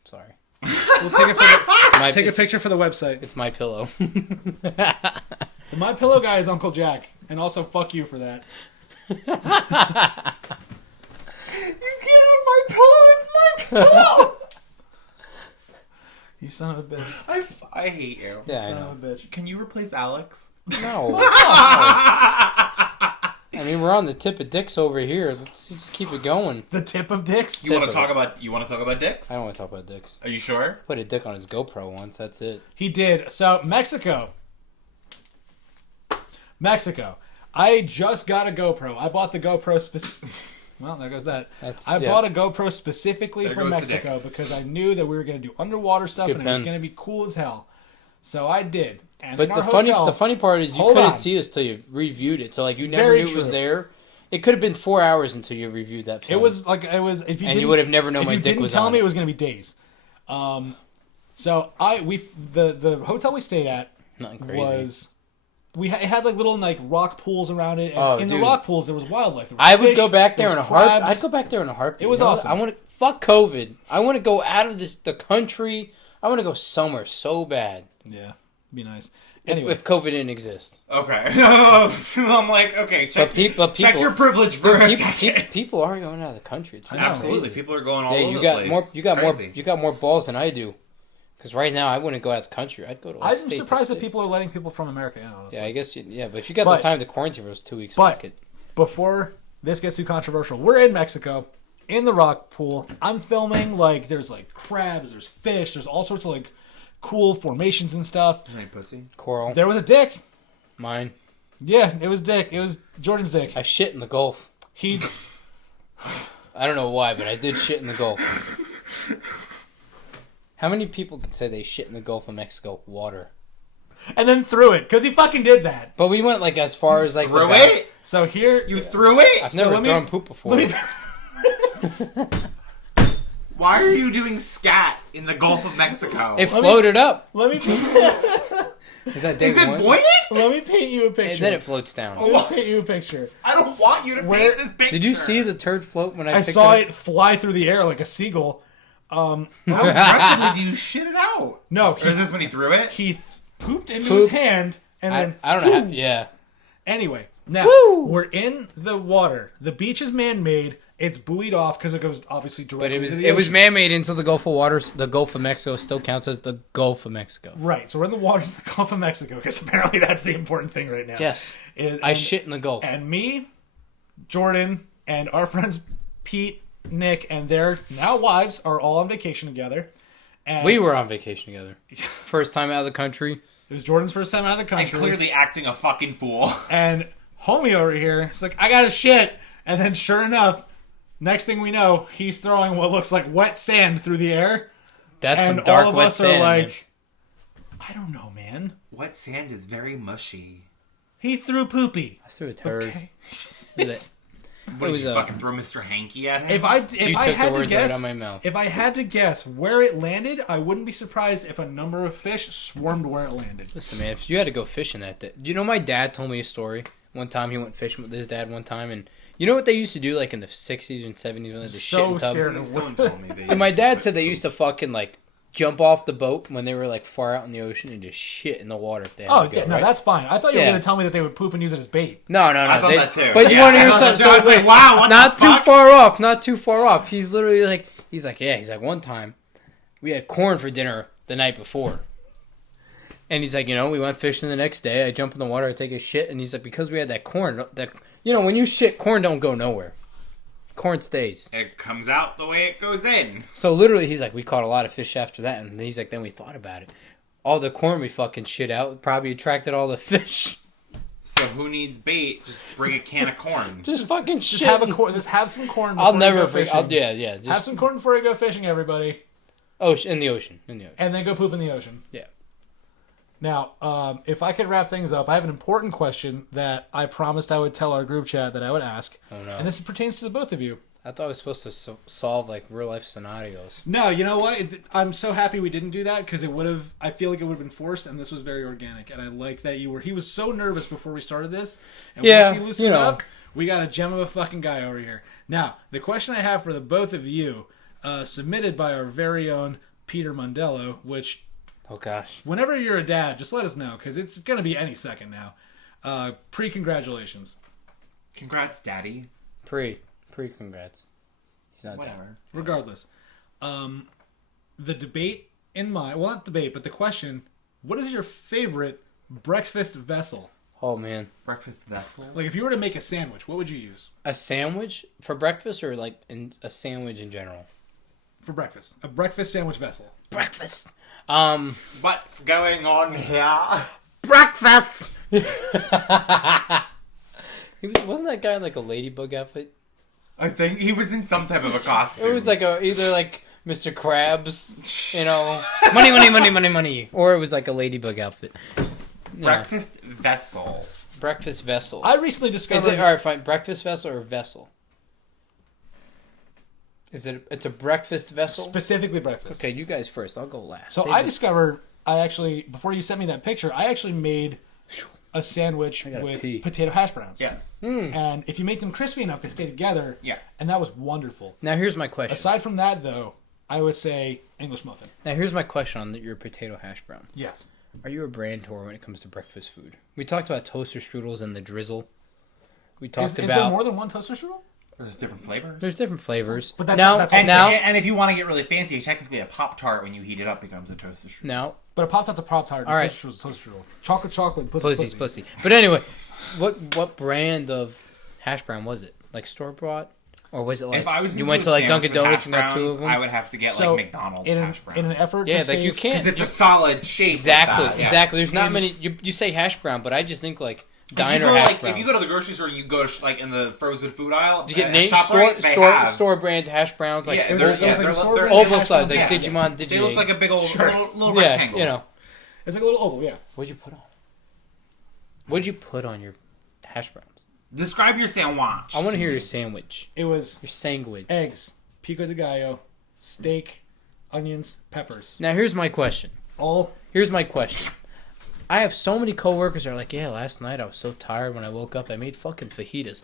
Sorry. We'll take it for the, My, take a it's, picture for the website. it's My Pillow. The My Pillow guy is Uncle Jack, and also fuck you for that. You can't have my pillow. It's my pillow. You son of a bitch. I hate you. Yeah, I Son know. of a bitch. Can you replace Alex? No. I mean, we're on the tip of dicks over here. Let's just keep it going. The tip of dicks. You want to Typical. talk about dicks? I don't want to talk about dicks. Are you sure? Put a dick on his GoPro once. That's it. He did. So, Mexico. I just got a GoPro. I bought the GoPro Well, there goes that. I bought a GoPro specifically There for goes the Mexico because I knew that we were going to do underwater stuff good and it was pen. going to be cool as hell. So I did. And But in the our funny hotel, part is you Hold couldn't on. see us till you reviewed it. So like you never Very knew it was true. there. It could have been 4 hours until you reviewed that film. it was if you And didn't, you would have never known if my you dick didn't was tell on me it. it was going to be days. So the hotel we stayed at Nothing crazy. was it had like little like rock pools around it, and Oh, in the dude. rock pools there was wildlife. There was I would fish, go back there was in a heart. crabs. I'd go back there in a heartbeat. It was You know? awesome. I want to fuck COVID. I want to go out of the country. I want to go somewhere so bad. Yeah, be nice. Anyway, If COVID didn't exist. Okay. I'm like, okay, check, But check people, your privilege for a Dude, second. people are going out of the country. It's I know. Absolutely, crazy. people are going all Yeah, over you the got place. more. You got Crazy. more. You got more balls than I do. Because right now, I wouldn't go out of the country. I'd go to. Like, I'm state to surprised that state. people are letting people from America in. Honestly. Yeah, I guess. Yeah, but if you got But- the time to quarantine for those 2 weeks, but- fuck it. Before this gets too controversial, we're in Mexico, in the rock pool. I'm filming, like, there's, like, crabs, there's fish, there's all sorts of, like, cool formations and stuff. Hey, pussy. Coral. There was a dick. Mine. Yeah, it was dick. It was Jordan's dick. I shit in the Gulf. He, I don't know why, but I did shit in the Gulf. How many people can say they shit in the Gulf of Mexico? Water. and then threw it, because he fucking did that. But we went like as far as like Threw the back. it? So here, You threw it? I've So never let me- thrown poop before. let me, Why are you doing scat in the Gulf of Mexico? It floated up. let me, Is that day Is it one? buoyant? let me paint you a picture. And then it floats down. Let me paint you a picture. I don't want you to Where- paint this picture. Did you see the turd float when I I picked saw up? it fly through the air like a seagull. How aggressively do you shit it out? No, Or is this when he threw it? he pooped into Pooped. his hand, and then I don't know. How, yeah. Anyway, now Woo! we're in the water. The beach is man-made. It's buoyed off because it goes obviously But directly it was to the it was ocean. man-made into the Gulf of Waters. The Gulf of Mexico still counts as the Gulf of Mexico. Right, so we're in the waters of the Gulf of Mexico because apparently that's the important thing right now. Yes. Is- I and- shit in the Gulf. And me, Jordan, and our friends Pete, Nick, and their now wives are all on vacation together. And We were on vacation together. First time out of the country. It was Jordan's first time out of the And country. clearly acting a fucking fool. And homie over here is like, I got a shit. And then sure enough, next thing we know, he's throwing what looks like wet sand through the air. That's And some dark all of wet us sand. are man. like, I don't know, man. Wet sand is very mushy. He threw poopy. I threw a turd. Okay. Was it? What It did was you a- fucking throw Mr. Hanky at him? If I You had took the to words right guess, out of my mouth. if I had to guess where it landed, I wouldn't be surprised if a number of fish swarmed where it landed. Listen, man, if you had to go fishing that day. You know, my dad told me a story. One time he went fishing with his dad one time, and you know what they used to do like in the 60s and 70s when they had the shit So in tub? scared. Someone told me they And my used to dad put said they poop- used to fucking like jump off the boat when they were like far out in the ocean and just shit in the water if they had Oh, to go, yeah, no, right? that's fine. I thought you were Yeah. going to tell me that they would poop and use it as bait. No, no, no. I thought that too. But you Yeah, want to I hear thought something? that too. I was like, wow, what not the too fuck? far off. Not too far off. He's literally like, he's like, one time we had corn for dinner the night before. And he's like, we went fishing the next day. I jump in the water, I take a shit, and he's like, because we had that corn, when you shit, corn don't go nowhere. Corn stays. It comes out the way it goes in. So literally, he's like, we caught a lot of fish after that, and he's like, then we thought about it. All the corn we fucking shit out probably attracted all the fish. So who needs bait? Just bring a can of corn. Just fucking Just shit. have just have some corn. I'll before never you go forget. fishing. Yeah. Have some corn before you go fishing, everybody, In the ocean. and then go poop in the ocean. Yeah. Now, if I could wrap things up, I have an important question that I promised I would tell our group chat that I would ask, Oh no. and this pertains to the both of you. I thought I was supposed to solve like real life scenarios. No, you know what? I'm so happy we didn't do that because it would have. I feel like it would have been forced, and this was very organic. And I like that you were. He was so nervous before we started this, and Yeah, once he loosened you know. up, we got a gem of a fucking guy over here. Now, the question I have for the both of you, submitted by our very own Peter Mondello, which Oh gosh. whenever you're a dad, just let us know because it's gonna be any second now. Pre-congratulations. Congrats, Daddy. Congrats. He's not down. Whatever. Regardless, the debate in mind. Well, not debate, but the question: what is your favorite breakfast vessel? Oh man. Breakfast vessel. Like, if you were to make a sandwich, what would you use A sandwich for breakfast or like a sandwich in general? for breakfast? A breakfast sandwich vessel. Breakfast. What's going on here? Breakfast. Wasn't that guy in like a ladybug outfit? I think he was in some type of a costume. It was like either like Mr. Krabs, money, or it was like a ladybug outfit. Yeah. breakfast vessel. Breakfast vessel. I recently discovered. Is it alright? Fine. Breakfast vessel or vessel? Is it? It's a breakfast vessel. specifically breakfast. Okay, you guys first. I'll go last. So Save I the- discovered. I actually, before you sent me that picture, I actually made a sandwich I gotta with pee. potato hash browns. Yes. And if you make them crispy enough, they stay together. Yeah. And that was wonderful. Now here's my question. Aside from that, though, I would say English muffin. Now here's my question on your potato hash brown. Yes. Are you a brand whore when it comes to breakfast food? We talked about toaster strudels and the drizzle. We talked Is about. there more than one toaster strudel? There's different flavors. There's different flavors. But that's- now, that's what I'm now, And if you want to get really fancy, technically a Pop-Tart when you heat it up becomes a toaster strudel. now, But a Pop-Tart's a Pop-Tart. All right. Toaster strudel's a toaster strudel. Chocolate, pussy's pussy. But anyway, what brand of hash brown was it? Like store bought, or was it like If I was you gonna went do to a like Dunkin' sandwich with Donuts and hash got 2 of browns, them? I would have to get So, like McDonald's in hash browns. an effort Yeah, to like you save... can't. Because it's a solid shape. Exactly, like that, yeah. exactly. There's not many. You say hash brown, but I just think like If you diner go, hash like, browns. if you go to the grocery store and you go to, like in the frozen food aisle, Did you get at name ShopRite, they have- store brand hash browns like Yeah, There's they're, like a store they're brand oval hash size, browns. like Yeah. Digimon, They look like a big old little yeah, rectangle. you know. It's like a little oval, yeah. What'd you put on? What'd you put on your hash browns? Describe your sandwich. I want to hear your sandwich. It was Your sandwich. eggs, pico de gallo, steak, onions, peppers. Now here's my question. All Here's my question. I have so many coworkers that are like, yeah, last night I was so tired when I woke up. I made fucking fajitas.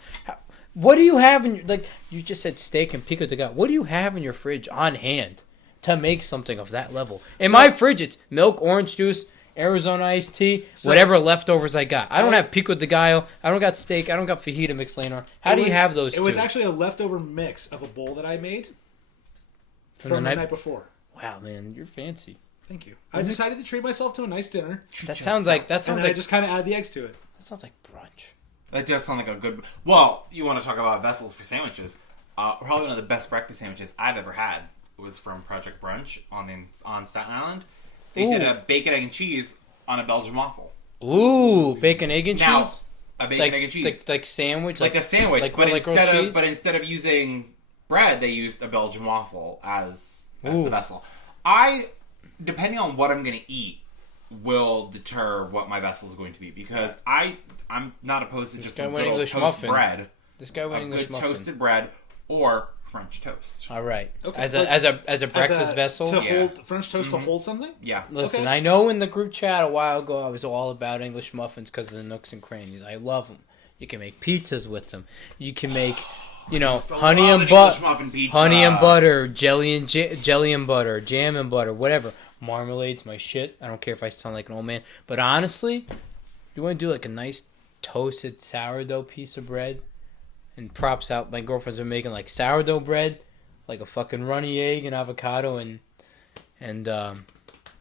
What do you have in your, like, you just said steak and pico de gallo. What do you have in your fridge on hand to make something of that level? In my fridge, it's milk, orange juice, Arizona iced tea, whatever leftovers I got. I don't have pico de gallo. I don't got steak. I don't got fajita mixed later. How do you have those two? It was actually a leftover mix of a bowl that I made from the night before. Wow, man, you're fancy. Thank you. I decided to treat myself to a nice dinner. That sounds like And then I just kind of added the eggs to it. that sounds like brunch. That does sound like a good. Well, you want to talk about vessels for sandwiches? Probably one of the best breakfast sandwiches I've ever had was from Project Brunch on Staten Island. They did a bacon, egg, and cheese on a Belgian waffle. Ooh, bacon, egg, and Now, cheese. a bacon, egg, and cheese, Like sandwich, like a sandwich, like but grilled instead of using bread, they used a Belgian waffle as Ooh. the vessel. Depending on what I'm going to eat, will deter what my vessel is going to be because I'm not opposed to just guy a went good old English toast muffin. bread, This guy went a English good muffin. toasted bread or French toast. All right. Okay, As but a breakfast vessel. to Yeah. hold French toast to hold something. Yeah, Listen, Okay. I know in the group chat a while ago I was all about English muffins because of the nooks and crannies. I love them. You can make pizzas with them. You can make, honey and honey and butter, jelly and butter, jam and butter, whatever. Marmalade's my shit. I don't care if I sound like an old man. But honestly, you want to do like a nice toasted sourdough piece of bread? And props out, my girlfriends are making like sourdough bread, like a fucking runny egg and avocado and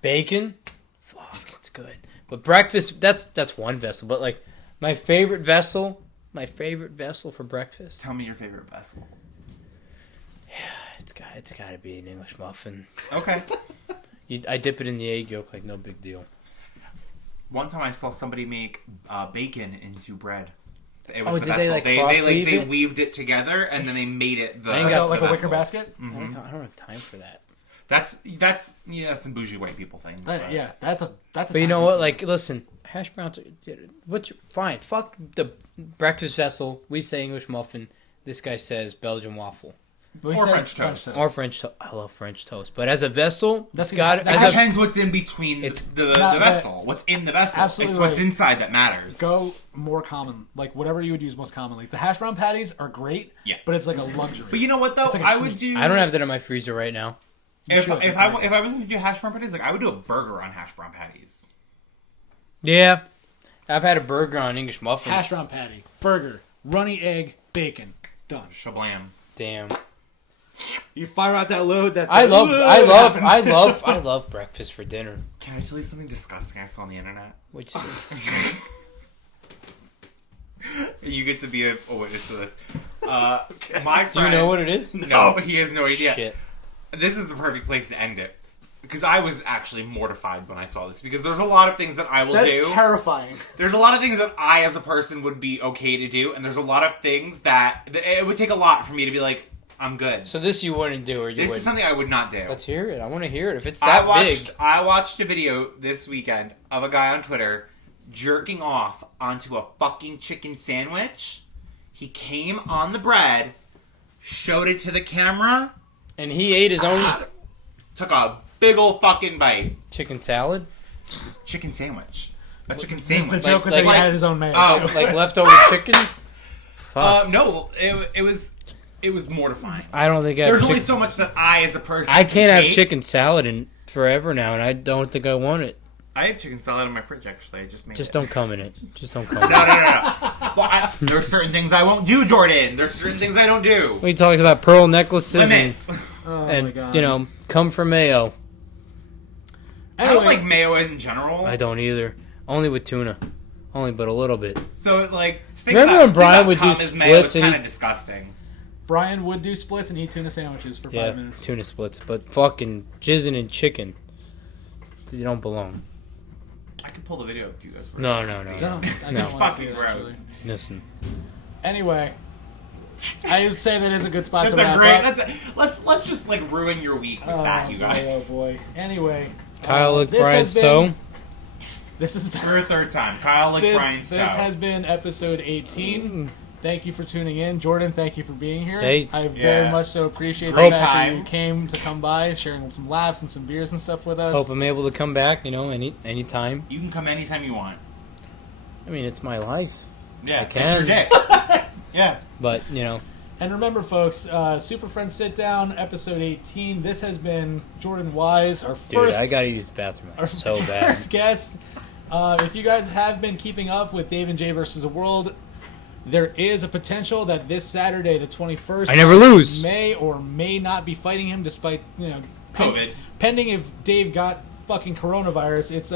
bacon. Fuck, it's good. But breakfast, that's one vessel. But like my favorite vessel for breakfast, Tell me your favorite vessel. it's got to be an English muffin. Okay. I dip it in the egg yolk like no big deal. One time I saw somebody make bacon into bread. It Oh, the did they, vessel. like, they cross-weave it? weaved it together and then they made it the I ain't got, Like a wicker vessel. basket. I don't have time for that. That's some bougie white people things. but- Yeah, that's a. But you know what? Like, listen, hash browns. Fine? Fuck the breakfast vessel. We say English muffin. This guy says Belgian waffle We or said French toast. or French toast. I love French toast, but as a vessel, That's it's got that It as a depends what's in between It's the not- vessel. What's in the vessel? Absolutely It's what's right. inside that matters. Go more common, like whatever you would use most commonly. The hash brown patties are great, Yeah. but it's like a luxury. But you know what though? It's like a I would treat. do. I don't have that in my freezer right now. If should, I was going to do hash brown patties, like I would do a burger on hash brown patties. Yeah, I've had a burger on English muffins. hash brown patty, burger, runny egg, bacon, done. Shablam. Damn, You fire out that load. I love breakfast for dinner. Can I tell you something disgusting I saw on the internet? What'd you say? You get to be a witness to this. My friend, Do you know what it is? No, he has no idea. Shit. This is the perfect place to end it. Because I was actually mortified when I saw this. Because there's a lot of things that I will That's do. terrifying. There's a lot of things that I, as a person, would be okay to do. And there's a lot of things that it would take a lot for me to be like, I'm good. So this you wouldn't do, or you This would? is something I would not do. Let's hear it. I want to hear it. If it's that big, I watched a video this weekend of a guy on Twitter jerking off onto a fucking chicken sandwich. He came on the bread, showed it to the camera, and he ate his own took a big ol' fucking bite. chicken salad. Chicken sandwich. a chicken The sandwich. joke was like- that he like- had his own mayo. Oh, too. Like leftover chicken. Fuck. No, it was mortifying. I don't think I have There's only chicken. so much that I, as a person, I can't have take. chicken salad in forever now, and I don't think I want it. I have chicken salad in my fridge, actually. I just made Just it. don't come in it. Just don't come. No, in no, it. no. Well, there's certain things I won't do, Jordan. There's certain things I don't do. We talked about pearl necklaces Limits. Oh my and god. you know, come for mayo. I don't Anyway, like mayo in general. I don't either. Only with tuna. Only but a little bit. So, like, Remember when Brian would do splits and kind he- of disgusting. Brian would do splits and eat tuna sandwiches for 5 Yeah, minutes. tuna splits, but fucking jizzing and chicken. You don't belong. I could pull the video if you guys were. No, to no, see no. it. Don't. I No. don't It's wanna fucking see it, gross. actually. Listen. Anyway, I would say that is a good spot That's to a wrap great. up. Let's just like ruin your week with that, you guys. Oh boy. Anyway, Kyle licked this Brian's has toe. been- This is For a third time, Kyle like Brian's this toe. has been episode 18. Thank you for tuning in, Jordan. Thank you for being here. Hey. I very Yeah. much so appreciate Great the fact that you time. came to come by, sharing some laughs and some beers and stuff with us. Hope I'm able to come back, anytime. You can come anytime you want. I mean, it's my life. Yeah, can. it's your dick. Yeah. But, And remember, folks, Super Friends Sit Down, episode 18. This has been Jordan Wise, our dude, first, I gotta use the bathroom our so bad. first guest. If you guys have been keeping up with Dave and Jay versus the World, there is a potential that this Saturday, the 21st, I never lose. may or may not be fighting him, despite COVID. pending if Dave got fucking coronavirus. It's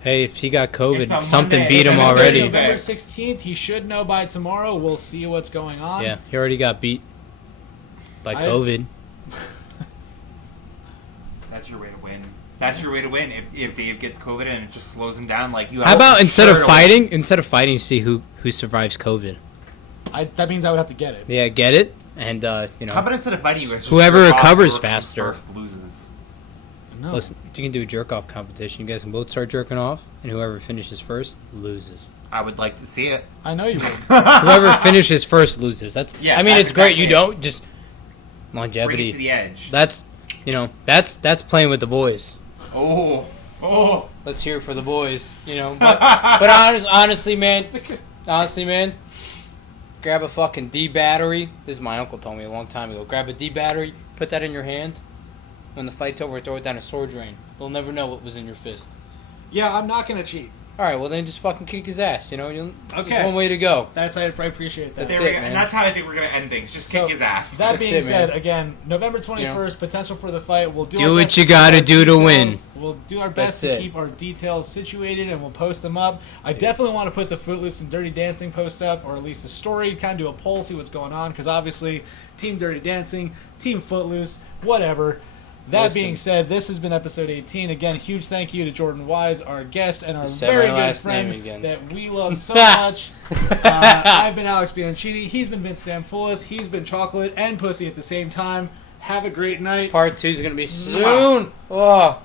Hey, if he got It's COVID, on something Monday. beat It's him on already. Monday. November 16th. He should know by tomorrow. We'll see what's going on. Yeah, he already got beat by I- COVID. That's your way to win. That's your way to win. If Dave gets COVID and it just slows him down, like you. How have about to instead of turtle. fighting, you see who survives COVID? That means I would have to get it. Yeah, get it, and How about instead of fighting, you guys just Whoever jerk off, recovers whoever comes faster. first loses. No. listen, you can do a jerk off competition. You guys can both start jerking off, and whoever finishes first loses. I would like to see it. I know you would. Whoever finishes first loses. That's Yeah, I mean, that's it's great. exactly You it. don't just Bring it longevity. to the edge. That's that's playing with the boys. Oh. Let's hear it for the boys. But honestly, man, grab a fucking D battery. This is my uncle told me a long time ago. Grab a D battery, put that in your hand. When the fight's over, throw it down a sword drain. They'll never know what was in your fist. Yeah, I'm not gonna cheat. All right, well then just fucking kick his ass. There's Okay. one way to go. I appreciate that. That's There we it, go. man. And that's how I think we're gonna end things. Just So, kick his ass. That being it, said, man. again, November 21st, potential for the fight. We'll do Do our what best you to keep gotta our do to win. details- We'll do our best That's to it. keep our details situated, and we'll post them up. I definitely want to put the Footloose and Dirty Dancing post up, or at least a story, kind of do a poll, see what's going on, because obviously, Team Dirty Dancing, Team Footloose, whatever. That Listen. being said, this has been episode 18. Again, huge thank you to Jordan Wise, our guest, and our You said very my good last friend name again. that we love so much. I've been Alex Bianchini. He's been Vince Stampoulos. He's been Chocolate and Pussy at the same time. Have a great night. Part 2 is gonna be soon. Oh.